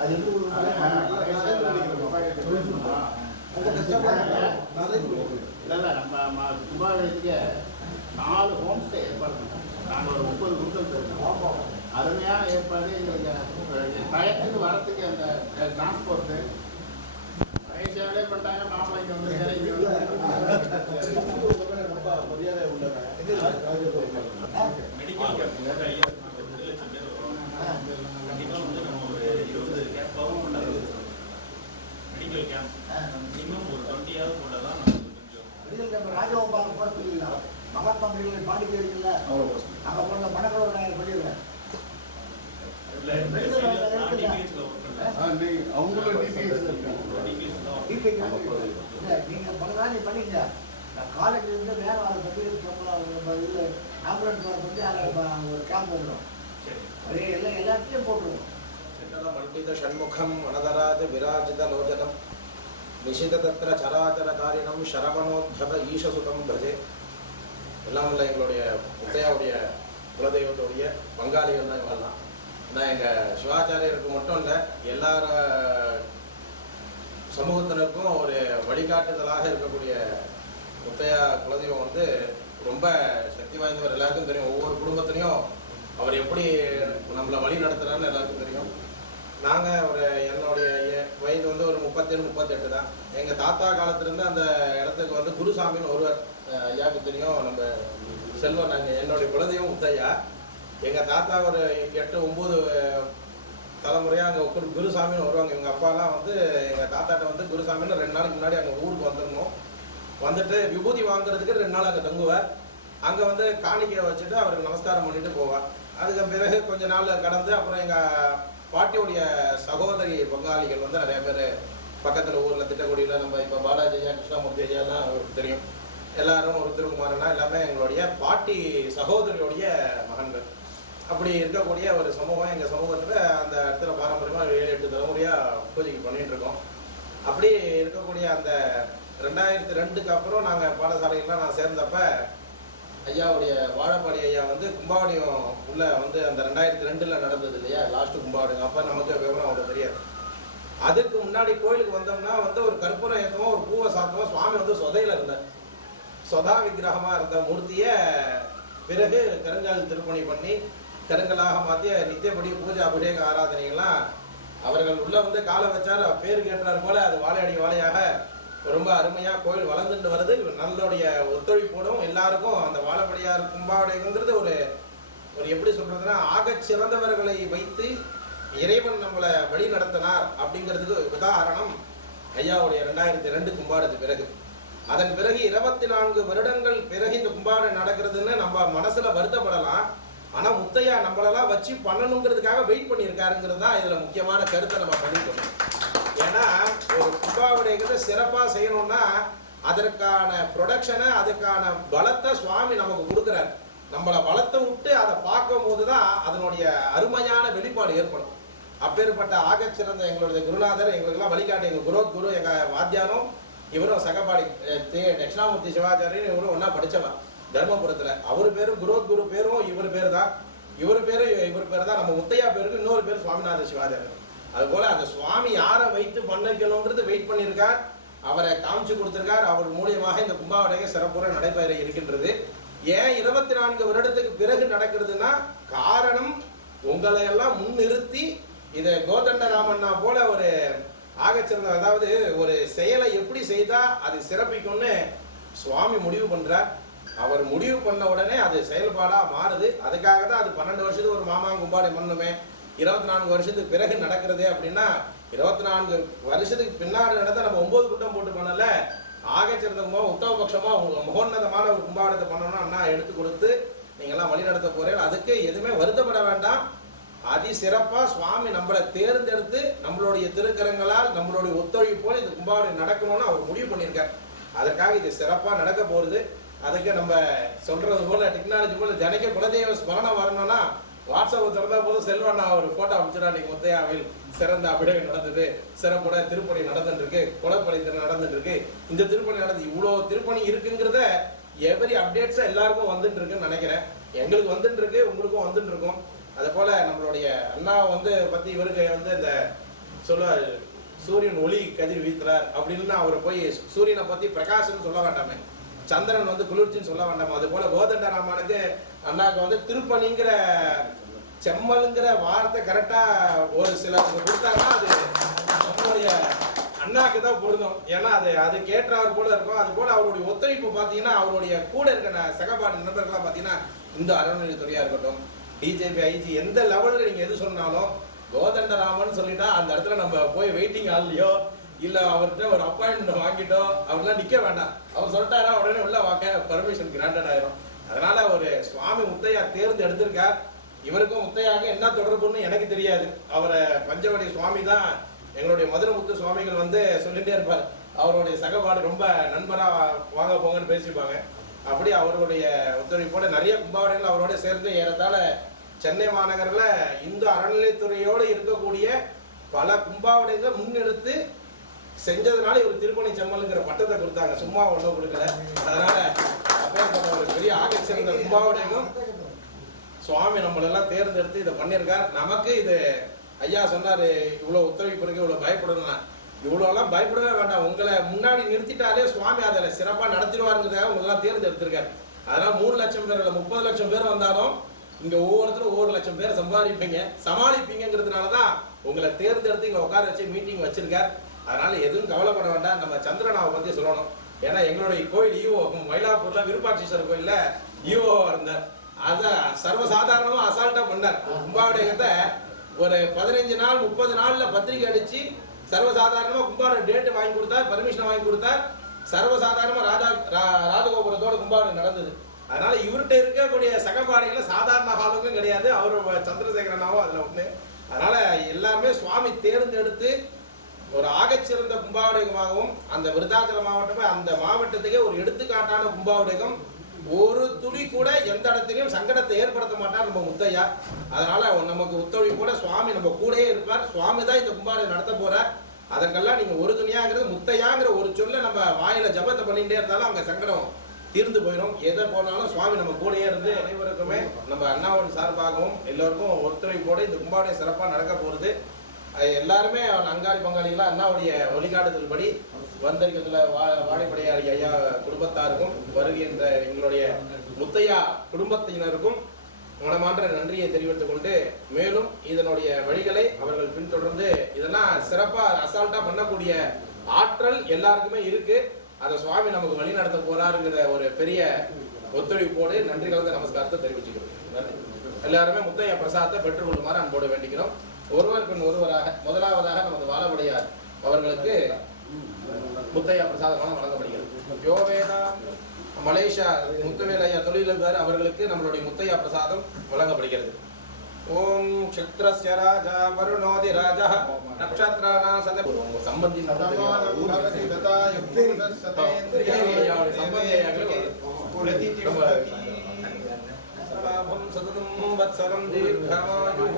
அது எப்படி கொடுக்குறாங்க? இல்லை நம்ம கும்பாபிஷேகத்துக்கு 4 ஹோம் ஸ்டே ஏற்பாடு பண்ணோம். நாங்கள் ஒரு 30 குழுக்கள் போயிருந்தோம். அருமையான ஏற்பாடு. எங்களுக்கு டயத்துக்கு வரத்துக்கு அந்த டிரான்ஸ்போர்ட்டு பயிற்சியாகவே பண்ணிட்டாங்க. நாம இங்கே வந்து ரொம்ப மரியாதை உள்ளன. மெடிக்கல் கேம்ப் 2 லட்சம் பேர் வருவாங்க. கண்டிப்பாக வந்து நம்ம ஒரு 20 கேம்பாகவும் பண்ணது. மெடிக்கல் கேம்ப் இன்னும் ஒரு 20ஆவது போட்டால் தான் நம்ம ராஜகோபால் போட சொல்லிடலாம். மகாத்மா மெடிக்கல் பாண்டிச்சேரி இருக்குல்ல, அங்கே போன மணக்கோட நான் பண்ணிடுறேன். அவங்களும் டிபிஎஸ் இல்லை நீங்கள் பண்ணதான் நீ பண்ணிங்க. நான் காலேஜில் இருந்து நேரம் அதை பற்றி இது ஆம்புலன்ஸ் வர பற்றி அதில் ஒரு கேம்ப் வந்துடும். அதே எல்லாத்தையும் போட்டுருவோம். மண்டித ஷண்முகம் அனதராஜ விராஜித லோஜனம் நிஷித தத்திர சராச்சர காரியம் சரவணோத்பவ ஈசசுதம் பஜே. எல்லாம் இல்லை எங்களுடைய முத்தையாவுடைய குலதெய்வத்துடைய பங்காளிகள் தான் இவங்கெல்லாம். ஏன்னா எங்கள் சிவாச்சாரியருக்கு மட்டும் இல்லை, எல்லார சமூகத்தினருக்கும் ஒரு வழிகாட்டுதலாக இருக்கக்கூடிய முத்தையா குலதெய்வம் வந்து ரொம்ப சக்தி வாய்ந்தவர். எல்லாருக்கும் தெரியும். ஒவ்வொரு குடும்பத்திலையும் அவர் எப்படி நம்மளை வழி நடத்துகிறான்னு எல்லாருக்கும் தெரியும். நாங்கள் என்னுடைய வயது வந்து ஒரு 37, 38 தான். எங்கள் தாத்தா காலத்துலேருந்து அந்த இடத்துக்கு வந்து குருசாமின்னு ஒருவர், ஐயாவுக்கு தெரியும், நம்ம செல்வன். நாங்கள் என்னுடைய குலதெய்வம் முத்தையா. எங்கள் தாத்தா ஒரு 8, 9 தலைமுறையாக அங்கே குருசாமின்னு வருவாங்க. எங்கள் அப்பாலாம் வந்து எங்கள் தாத்தாட்ட வந்து குருசாமின்னு 2 நாளைக்கு முன்னாடி அங்கே ஊருக்கு வந்துடணும். வந்துட்டு விபூதி வாங்குறதுக்கு 2 நாள் அங்கே தங்குவார். அங்கே வந்து காணிக்கையை வச்சுட்டு அவருக்கு நமஸ்காரம் பண்ணிட்டு போவார். அதுக்கு பிறகு கொஞ்ச நாள் கடந்து அப்புறம் எங்கள் பாட்டியுடைய சகோதரி பங்காளிகள் வந்து நிறைய பேர் பக்கத்தில் ஊரில் திட்டக்குடியில், நம்ம இப்போ பாலாஜி ஐயா, கிருஷ்ணமூர்த்தி ஐயாலாம் அவருக்கு தெரியும். எல்லாரும் ஒரு திருக்குமாரனா எல்லாமே எங்களுடைய பாட்டி சகோதரியுடைய மகன்கள். அப்படி இருக்கக்கூடிய ஒரு சமூகம் எங்கள் சமூகத்தில் அந்த இடத்துல பாரம்பரியமாக 7-8 தலைமுறையாக பூஜைக்கு பண்ணிட்டு இருக்கோம். அப்படி இருக்கக்கூடிய அந்த 2002க்கு அப்புறம் நாங்கள் பாடசாலைகள்லாம் நான் சேர்ந்தப்ப ஐயாவுடைய வாழப்பாடி ஐயா வந்து கும்பாவணியம் உள்ள வந்து அந்த 2002ல் நடந்தது இல்லையா, லாஸ்ட்டு கும்பாவணியம். அப்போ நமக்கு விவரம் அவ்வளோ தெரியாது. அதுக்கு முன்னாடி கோயிலுக்கு வந்தோம்னா வந்து ஒரு கற்பூரம் ஏற்றமோ ஒரு பூவை சாத்தமோ சுவாமி வந்து சொதையில் இருந்தார். சொதா விக்கிரகமாக இருந்த மூர்த்தியை பிறகு கருங்கல் திருப்பணி பண்ணி கருங்கலாக மாற்றி நித்தியப்படி பூஜை அபிஷேக ஆராதனைகள்லாம் அவர்கள் உள்ள வந்து காலை வச்சார், பேர் கேட்டார் போல அது வாழையடி வாழையாக ரொம்ப அருமையாக கோயில் வளர்ந்துட்டு வருது. நல்லோடைய ஒத்துழைப்போடும் எல்லாருக்கும் அந்த வாழப்படியார் கும்பாவடைங்கிறது ஒரு எப்படி சொல்றதுன்னா, ஆக சிறந்தவர்களை வைத்து இறைவன் நம்மளை வழி நடத்தினார் அப்படிங்கிறதுக்கு உதாரணம் ஐயாவுடைய 2002 கும்பாடத்துக்கு பிறகு. அதன் பிறகு 24 வருடங்கள் பிறகு இந்த கும்பாவடை நடக்கிறதுன்னு நம்ம மனசுல வருத்தப்படலாம். ஆனா முத்தையா நம்மளெல்லாம் வச்சு பண்ணணுங்கிறதுக்காக வெயிட் பண்ணியிருக்காருங்கிறது தான் இதுல முக்கியமான கருத்தை நம்ம பண்ணிக்கணும். ஏன்னா ஒரு கும்பாவடைங்கிறத சிறப்பாக செய்யணும்னா அதற்கான ப்ரொடக்ஷனை, அதுக்கான பலத்தை சுவாமி நமக்கு கொடுக்குறாரு. நம்மளை வளர்த்த விட்டு அதை பார்க்கும் போது தான் அதனுடைய அருமையான வெளிப்பாடு ஏற்படும். அப்பேற்பட்ட ஆகச்சிறந்த எங்களுடைய குருநாதர், எங்களுக்கெல்லாம் வழிகாட்டு எங்கள் குரு எங்கள் வாத்தியாரும் இவரும் சகபாடி தட்சிணாமூர்த்தி சிவாச்சாரியன் இவரும் ஒன்றா படித்தவன் தர்மபுரத்தில். அவர் பேரும் குரு பேரும் இவர் பேர் தான். இவர் பேர் தான். நம்ம முத்தையா பேருக்கு இன்னொரு பேர் சுவாமிநாத சிவாச்சாரியன். அதுபோல் அந்த சுவாமி யாரை வைத்து பண்ணிக்கணுங்கிறது வெயிட் பண்ணியிருக்கார், அவரை காமிச்சு கொடுத்துருக்கார். அவர் மூலியமாக இந்த கும்பாவடையை சிறப்புற நடைபெற இருக்கின்றது. ஏன் 24 வருடத்துக்கு பிறகு நடக்கிறதுனா காரணம் உங்களை எல்லாம் முன்னிறுத்தி இதை கோதண்டராமண்ணா போல ஒரு ஆகச்சிறந்த, அதாவது ஒரு செயலை எப்படி செய்தா அது சிறப்பிக்கும்னு சுவாமி முடிவு பண்றார். அவர் முடிவு பண்ண உடனே அது செயல்பாடா மாறுது. அதுக்காக தான் அது 12 வருஷத்துக்கு ஒரு மாமா கும்பாடை பண்ணுமே, 24 வருஷத்துக்கு பிறகு நடக்கிறதே அப்படின்னா 24 வருஷத்துக்கு பின்னாடி நடந்தால் நம்ம 9 கூட்டம் போட்டு பண்ணல, ஆகச்சிறந்த கும்பம் உத்தமபட்சமாக உங்கள் மகோன்னதமான ஒரு கும்பாவடத்தை பண்ணணும்னா அண்ணா எடுத்து கொடுத்து நீங்கள்லாம் வழி நடத்த போகிறேன். அதுக்கு எதுவுமே வருத்தப்பட வேண்டாம். அதி சிறப்பாக சுவாமி நம்மளை தேர்ந்தெடுத்து நம்மளுடைய திருக்கரங்களால் நம்மளுடைய ஒத்துழைப்போடு இந்த கும்பாவடை நடக்கணும்னு அவர் முடிவு பண்ணியிருக்கார். அதற்காக இது சிறப்பாக நடக்க போகிறது. அதுக்கு நம்ம சொல்கிறது போல் டெக்னாலஜி போல் தினைக்க குலதெய்வ ஸ்மரணம் வரணும்னா வாட்ஸ்அப் திறந்தா போதும் செல்வண்ணா ஒரு ஃபோட்டோ அமைச்சிடா, இன்னைக்கு முத்தையாவில் சிறந்த அபிடேகம் நடந்தது, சிறப்புட திருப்பணி நடந்துட்டுருக்கு, குலப்பணி நடந்துட்டுருக்கு, இந்த திருப்பணி நடந்து இவ்வளோ திருப்பணி இருக்குங்கிறத எவரி அப்டேட்ஸாக எல்லாருக்கும் வந்துட்டு இருக்குன்னு நினைக்கிறேன். எங்களுக்கு வந்துட்டு இருக்கு, உங்களுக்கும் வந்துட்டு இருக்கும். அதே போல் நம்மளுடைய அண்ணா வந்து பற்றி இவருக்கு வந்து இந்த சொல்லுவார், சூரியன் ஒளி கதிர் வீசுறார் அப்படின்னு அவரை போய் சூரியனை பற்றி பிரகாசம்னு சொல்ல வேண்டாமே, சந்திரன் வந்து குளிர்ச்சின்னு சொல்ல வேண்டாமா. அது போல கோதண்டராமனுக்கு அண்ணாவுக்கு வந்து திருப்பணிங்கிற செம்மல்ங்கிற வார்த்தை கரெக்டா ஒரு சிலர் கொடுத்தாங்கன்னா அது நம்மளுடைய அண்ணாக்கு தான் பொருந்தும். ஏன்னா அது கேட்டவர் போல இருக்கும். அது போல அவருடைய ஒத்துழைப்பு பார்த்தீங்கன்னா அவருடைய கூட இருக்க சகபாடு நண்பர்கள்லாம் பார்த்தீங்கன்னா இந்த அறநிலையத்துறையா இருக்கட்டும், டிஜேபி, ஐஜி, எந்த லெவலில் நீங்கள் எது சொன்னாலும் கோதண்டராமன் சொல்லிட்டா அந்த இடத்துல நம்ம போய் வெயிட்டிங் ஹால்லையோ இல்ல அவர்கிட்ட ஒரு அப்பாயின்மெண்ட் வாங்கிட்டோ அவர்லாம் நிக்க வேண்டாம். அவர் சொல்லிட்டாரா உடனே உள்ள வாங்க, பர்மிஷன் கிராண்டட் ஆயிரும். அதனால ஒரு சுவாமி முத்தையா தேர்ந்தெடுத்திருக்கார். இவருக்கும் முத்தையாக என்ன தொடர்புன்னு எனக்கு தெரியாது. அவரை பஞ்சவடி சுவாமி தான் எங்களுடைய மதுரமுத்து சுவாமிகள் வந்து சொல்லிட்டே இருப்பார். அவருடைய சகபாடு ரொம்ப நண்பரா வாங்க போங்கன்னு பேசிப்பாங்க. அப்படி அவருடைய ஒத்துழைப்போட நிறைய கும்பாவடைகள் அவரோட சேர்ந்து ஏறத்தாழ சென்னை மாநகரில் இந்து அறநிலைத்துறையோடு இருக்கக்கூடிய பல கும்பாவடைகளை முன்னெடுத்து செஞ்சதுனால இவர் திருப்பணி செம்மலுங்கிற பட்டத்தை கொடுத்தாங்க. சும்மா ஒன்றும் கொடுக்கல. அதனால ஒரு பெரிய ஆகச்சிறந்த கும்பாவடையும் சுவாமி நம்மளெல்லாம் தேர்ந்தெடுத்து இதை பண்ணியிருக்கார். நமக்கு இது ஐயா சொன்னார், இவ்வளோ ஒத்துழைப்பு இருக்கு, இவ்வளோ பயப்படணும். இவ்வளோலாம் பயப்படவே வேண்டாம். உங்களை முன்னாடி நிறுத்திட்டாலே சுவாமி அதில் சிறப்பாக நடத்திடுவாருங்கிறதாக உங்களெல்லாம் தேர்ந்தெடுத்திருக்காரு. அதனால 3 லட்சம் பேர் இல்லை 30 லட்சம் பேர் வந்தாலும் இங்கே ஒவ்வொருத்தரும் 1 லட்சம் பேர் சமாளிப்பீங்கிறதுனால தான் உங்களை தேர்ந்தெடுத்து இங்கே உட்கார வச்சு மீட்டிங் வச்சிருக்கார். அதனால எதுவும் கவலைப்பட வேண்டாம். நம்ம சந்திரனாவை பற்றி சொல்லணும். ஏன்னா எங்களுடைய கோயில் ஈவோ மயிலாப்பூர்ல விருப்பாட்சீஸ்வரர் கோயில்ல ஈவோவா இருந்தார். அதை சர்வசாதாரணமாக அசால்ட்டாக பண்ணார். கும்பாவடையத்தை ஒரு 15 நாள் 30 நாள்ல பத்திரிகை அடிச்சு சர்வசாதாரணமாக கும்பாவடை டேட்டு வாங்கி கொடுத்தார், பர்மிஷன் வாங்கி கொடுத்தார். சர்வசாதாரணமாக ராஜகோபுரத்தோட கும்பாவடை நடந்தது. அதனால இவர்கிட்ட இருக்கக்கூடிய சகபாடிகளை சாதாரண ஆளுக்கும் கிடையாது. அவர் சந்திரசேகரனாவும் அதில் ஒன்று. அதனால எல்லாருமே சுவாமி தேர்ந்தெடுத்து ஒரு ஆகச்சிறந்த கும்பாவடைகமாகவும் அந்த விருத்தாச்சலம் மாவட்டமே அந்த மாவட்டத்துக்கே ஒரு எடுத்துக்காட்டான கும்பாவடைகம். ஒரு துளி கூட எந்த இடத்துலையும் சங்கடத்தை ஏற்படுத்த மாட்டார் நம்ம முத்தையா. அதனால நமக்கு ஒத்துழைப்பு கூட சுவாமி நம்ம கூடயே இருப்பார். சுவாமி தான் இந்த கும்பாவடை நடத்த போறார். அதற்கெல்லாம் நீங்க ஒரு துணியாங்கிறது முத்தையாங்கிற ஒரு சொல்ல நம்ம வாயில ஜபத்தை பண்ணிட்டே இருந்தாலும் அங்க சங்கடம் தீர்ந்து போயிடும். எதை போனாலும் சுவாமி நம்ம கூடயே இருந்து அனைவருக்குமே நம்ம அண்ணாவின் சார்பாகவும் எல்லோருக்கும் ஒத்துழைப்போடு இந்த கும்பாவடை சிறப்பாக நடக்க போகுது. எல்லாருமே அங்காளி பங்காளிகளாக அண்ணாவுடைய வழிகாட்டுதல் படி வந்திருக்கிறதுல வாழைப்படையார் ஐயா குடும்பத்தாருக்கும் வருகின்ற எங்களுடைய முத்தையா குடும்பத்தினருக்கும் மனமான்ற நன்றியை தெரிவித்துக் கொண்டு மேலும் இதனுடைய வழிகளை அவர்கள் பின்தொடர்ந்து இதெல்லாம் சிறப்பாக அசால்ட்டா பண்ணக்கூடிய ஆற்றல் எல்லாருக்குமே இருக்கு. அதை சுவாமி நமக்கு வழி நடத்த போறாருங்கிற ஒரு பெரிய ஒத்துழைப்போடு நன்றி கலந்த நமஸ்காரத்தை தெரிவிச்சுக்கிறோம். நன்றி. எல்லாருமே முத்தையா பிரசாதத்தை பெற்றுக்கொள்ளுமாறு அன்போடு வேண்டிக்கிறோம். ஒருவர் பின் ஒருவராக முதலாவதாக நமது வாழப்படையார் அவர்களுக்கு முத்தையா பிரசாதமாக வழங்கப்படுகிறது. யோவேதா மலேசியா முத்துவேலையா தொழிலதிபர் அவர்களுக்கு நம்மளுடைய முத்தையா பிரசாதம் வழங்கப்படுகிறது. ஓம் க்ஷத்ரஸ்ய ராஜா வருணோதி ராஜா நக்ஷத்ரானா சத சம்பந்தி சததம் வத்சரம் தீர்க்கமாயு.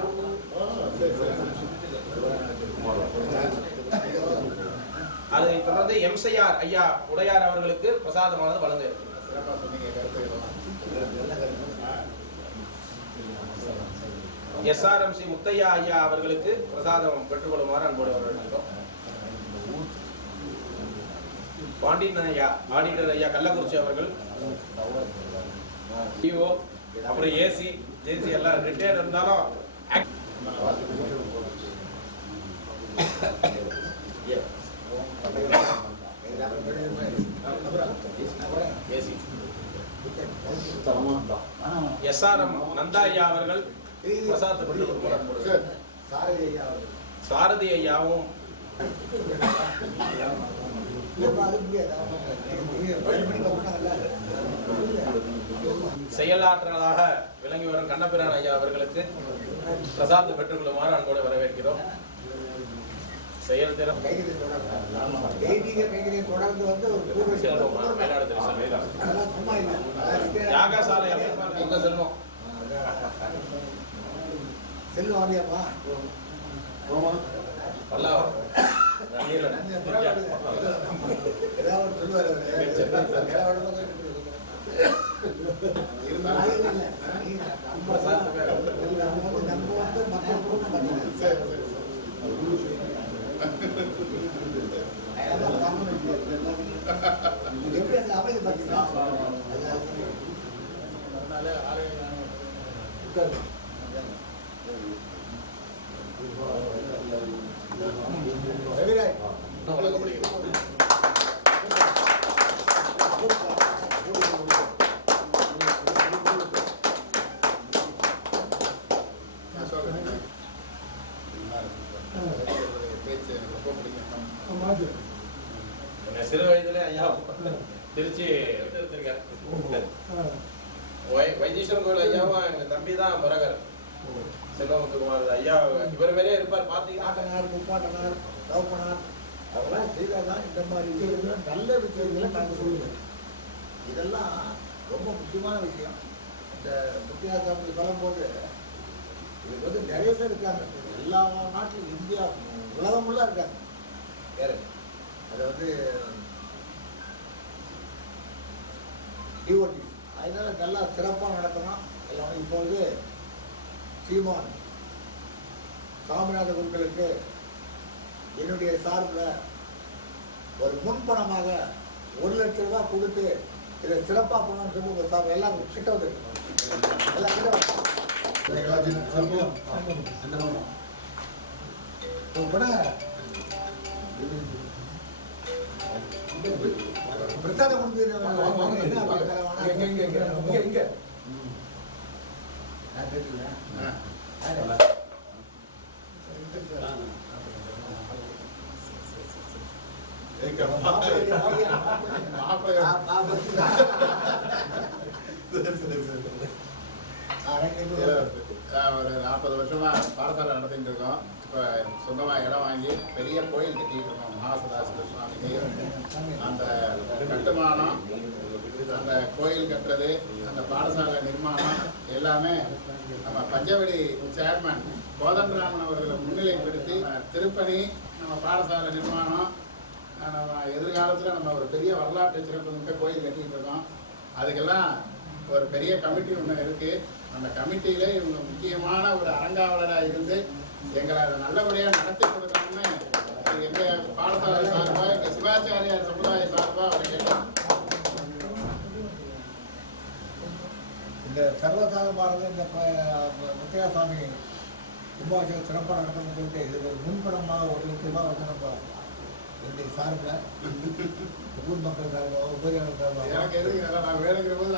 அதை தொடர்ந்து எம்சையார் ஐயா உடையார் அவர்களுக்கு பிரசாதமானது வழங்க இருக்கு. SRMC முத்தையா ஐயா அவர்களுக்கு பிரசாதம் பெற்றுக்கொள்ளுமாறு அன்போடு வரவேற்கிறோம். பாண்டியன் ஐயா ஆடிட்டர் ஐயா கள்ளக்குறிச்சி அவர்கள் டிஓ அப்புறம் ஏசி ஜேசி எல்லாம் ரிட்டையர்ட் இருந்தாலும் SRM நந்தா ஐயா அவர்கள் சாரதி ஐயாவும் செயலாற்றலாக விளங்கி வரும் கண்ணபிரான் ஐயா அவர்களுக்கு பிரசாதத்தை பெற்றுக்கொள்ளுமாறு அன்போடு வரவேற்கிறோம். செயல்திறம் யாகசாலை உங்க செல்வம் செல்வம் வாங்கியாப்பா பல்லாவரம் ஏதாவது சொல்லுவார். எப்படி அந்த அமைதி பார்த்தீங்கன்னா பேச்சு எனக்கு ரொம்ப பிடிக்கும். திருச்சி எடுத்திருக்காரு. ஆ. வைத்தீஸ்வரன் கோயில் ஐயாவும் எங்க தம்பி தான் பரகர் செல்வமுத்துக்குமார் ஐயா. இவர் மாதிரியே இருப்பார் பாத்தீங்கன்னா. ஆட்டனார், முப்பாட்டனார், தவப்பனார் அவங்களாம் செய்தாதான் இந்த மாதிரி விஷயங்களை நல்ல விஷயங்களை நாங்கள் சொல்லுவோம். இதெல்லாம் ரொம்ப முக்கியமான விஷயம். இந்த முத்தியாசாமி சொல்லும்போது இதுக்கு வந்து நிறைய பேர் இருக்காங்க. எல்லா நாட்டிலும் இந்தியா உலகம் ஃபுல்லாக இருக்காங்க. வேறு அதை வந்து டிஓடி அதனால நல்லா சிறப்பாக நடக்கணும் எல்லாமே. இப்போது சீமான் சாமிநாத குருக்களுக்கு என்னுடைய சார்பில் ஒரு முன்பணமாக 1 லட்சம் ரூபாய் கொடுத்து இதை சிறப்பாக பண்ணணும்னு சொல்லி உங்கள் சார் எல்லாம் கிட்ட வந்து எல்லாம் கிட்ட பிரச்சாரம் கொடுத்து ஒரு 40 வருஷமா பாடசாலை நடத்திட்டு இருக்கோம். இப்போ சொந்தமாக இடம் வாங்கி பெரிய கோயில் கட்டிட்டு இருக்கோம். மகாசதாசிவ சுவாமிக்கு அந்த கட்டுமானம், அந்த கோயில் கட்டுறது, அந்த பாடசாலை நிர்மாணம் எல்லாமே நம்ம பஞ்சவடி சேர்மன் கோதண்டராமன் அவர்களை முன்னிலைப்படுத்தி திருப்பணி நம்ம பாடசாலை நிர்மாணம் நம்ம எதிர்காலத்தில் நம்ம ஒரு பெரிய வரலாற்று சிறப்புமிக்க கோயில் கட்டிக்கிட்டு இருக்கோம். அதுக்கெல்லாம் ஒரு பெரிய கமிட்டி ஒன்று இருக்குது. அந்த கமிட்டியில் இவங்க முக்கியமான ஒரு அறங்காவலராக இருந்து எங்களை அதை நல்லபடியாக நடத்தி கொடுக்கணும்னு எங்கள் பாடசாலை சார்பாக, எங்கள் சிவாச்சாரியார் சமுதாய சார்பாக அவரை கேட்டோம். இந்த சர்வசாதமானது இந்த முத்தையாசாமி கும்பாபிஷேகம் சிறப்பாக நடத்தணும்னு சொல்லிட்டு இது ஒரு முன்படமாக 1 லட்சம் ரூபாய் வந்து நம்ம என்னுடைய சார்பில் ஊர் மக்கள் சார்பாக உபரியாளர் சார்பாக எனக்கு எதுக்கு நான் வேலைங்கிற போது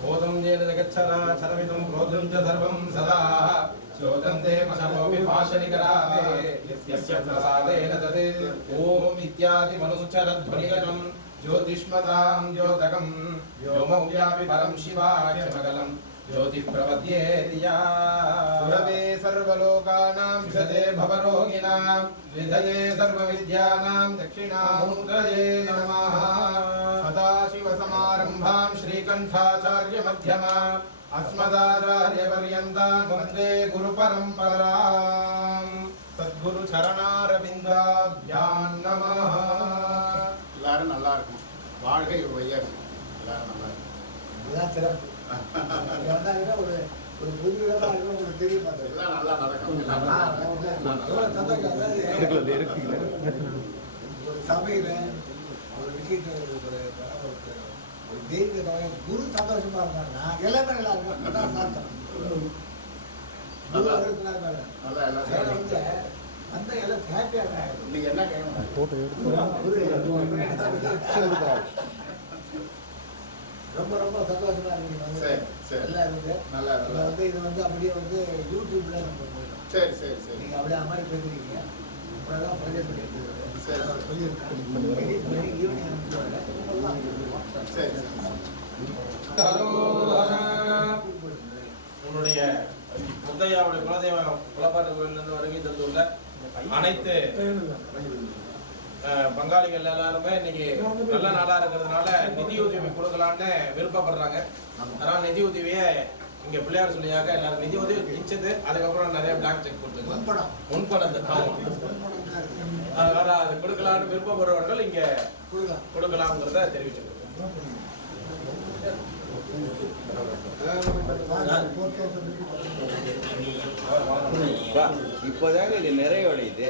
போதம் ஜெகச்சரா சரவிதம் ரோதம் ச சர்வம் சதா ஸ்லோகம் தேவசமோபி பாஷணிகராதே யஸ்ய பிரசாதேன ததே ஓம் இத்யாதி மனுச்சர த்வனிகரம் ஜோதிஷ்மதாம் ஜோதகம் யோமவ்யாபி பரம் சிவாயமகலம் ज्योति प्रपद्येतिया सुरवे सर्वलोकानां विशदे भवरोगिणां विधये सर्वविद्यानां दक्षिणामूर्तये नमः सदाशिवसमारम्भां श्रीकण्ठाचार्य मध्यमां अस्मदाचार्यपर्यन्तां वन्दे गुरुपरम्परां सद्गुरु चरणारविन्दाभ्यां नमः. எல்லாரும் நல்லா இருக்கும். வாழ்க வையர். எல்லாரும் நல்லா இருக்கும். இதுதான் சிறப்பு. வந்தாங்கன்னா ஒரு ஒரு புது விதமாக இருக்கும். உங்களுக்கு தெரிய மாட்டேன். எல்லாம் நல்லா நடக்கும். ஒரு சபையில் ஒரு விஷயத்தை ஒரு தெய்வ குரு சந்தோஷமா இருந்தாங்கன்னா எல்லாமே நல்லா இருக்கும். அதான் சாத்தம். நல்லா எல்லாம் வந்து அந்த எல்லாம் ஹாப்பியாக இன்னைக்கு என்ன கேட்கணும்? ரொம்ப ரொம்ப சந்தோஷமா இருக்கு. சரி சரி நல்லா இருக்கு. நல்லா நல்லா வந்து இது வந்து அப்படியே வந்து யூடியூப்ல நம்ம போயிடும். சரி சரி சரி நீங்க அப்படியே அம்மாரி பேசுறீங்க. இப்பதான் ப்ரொஜெக்ட் பண்ணிட்டு சரி சரி உன்னுடைய முத்தையாவுடைய குலதெய்வ குலப்பாட்டு கோயிலிருந்து வருகை தந்துள்ள அனைத்து பங்காளிகள் எல்லாருமே இன்னைக்கு நல்ல நாளா இருக்கிறதுனால நிதி உதவி கொடுக்கலான்னு விருப்பப்படுறாங்க. அதனால நிதி உதவியை இங்க பிள்ளையார் சொல்லியாக எல்லாரும் நிதி உதவி கிச்சது. அதுக்கப்புறம் நிறைய பிளாக் செக் கொடுத்துருக்கோம். முன்பணத்தை அதனால அது கொடுக்கலான்னு விருப்பப்படுறவர்கள் இங்க கொடுக்கலாம்ங்கிறத தெரிவிச்சிருக்கோம். இப்போதாங்க இது நிறைவடையுது.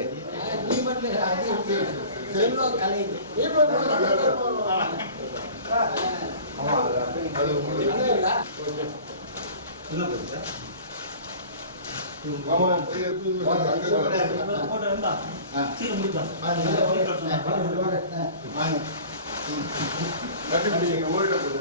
ஓடிட்டு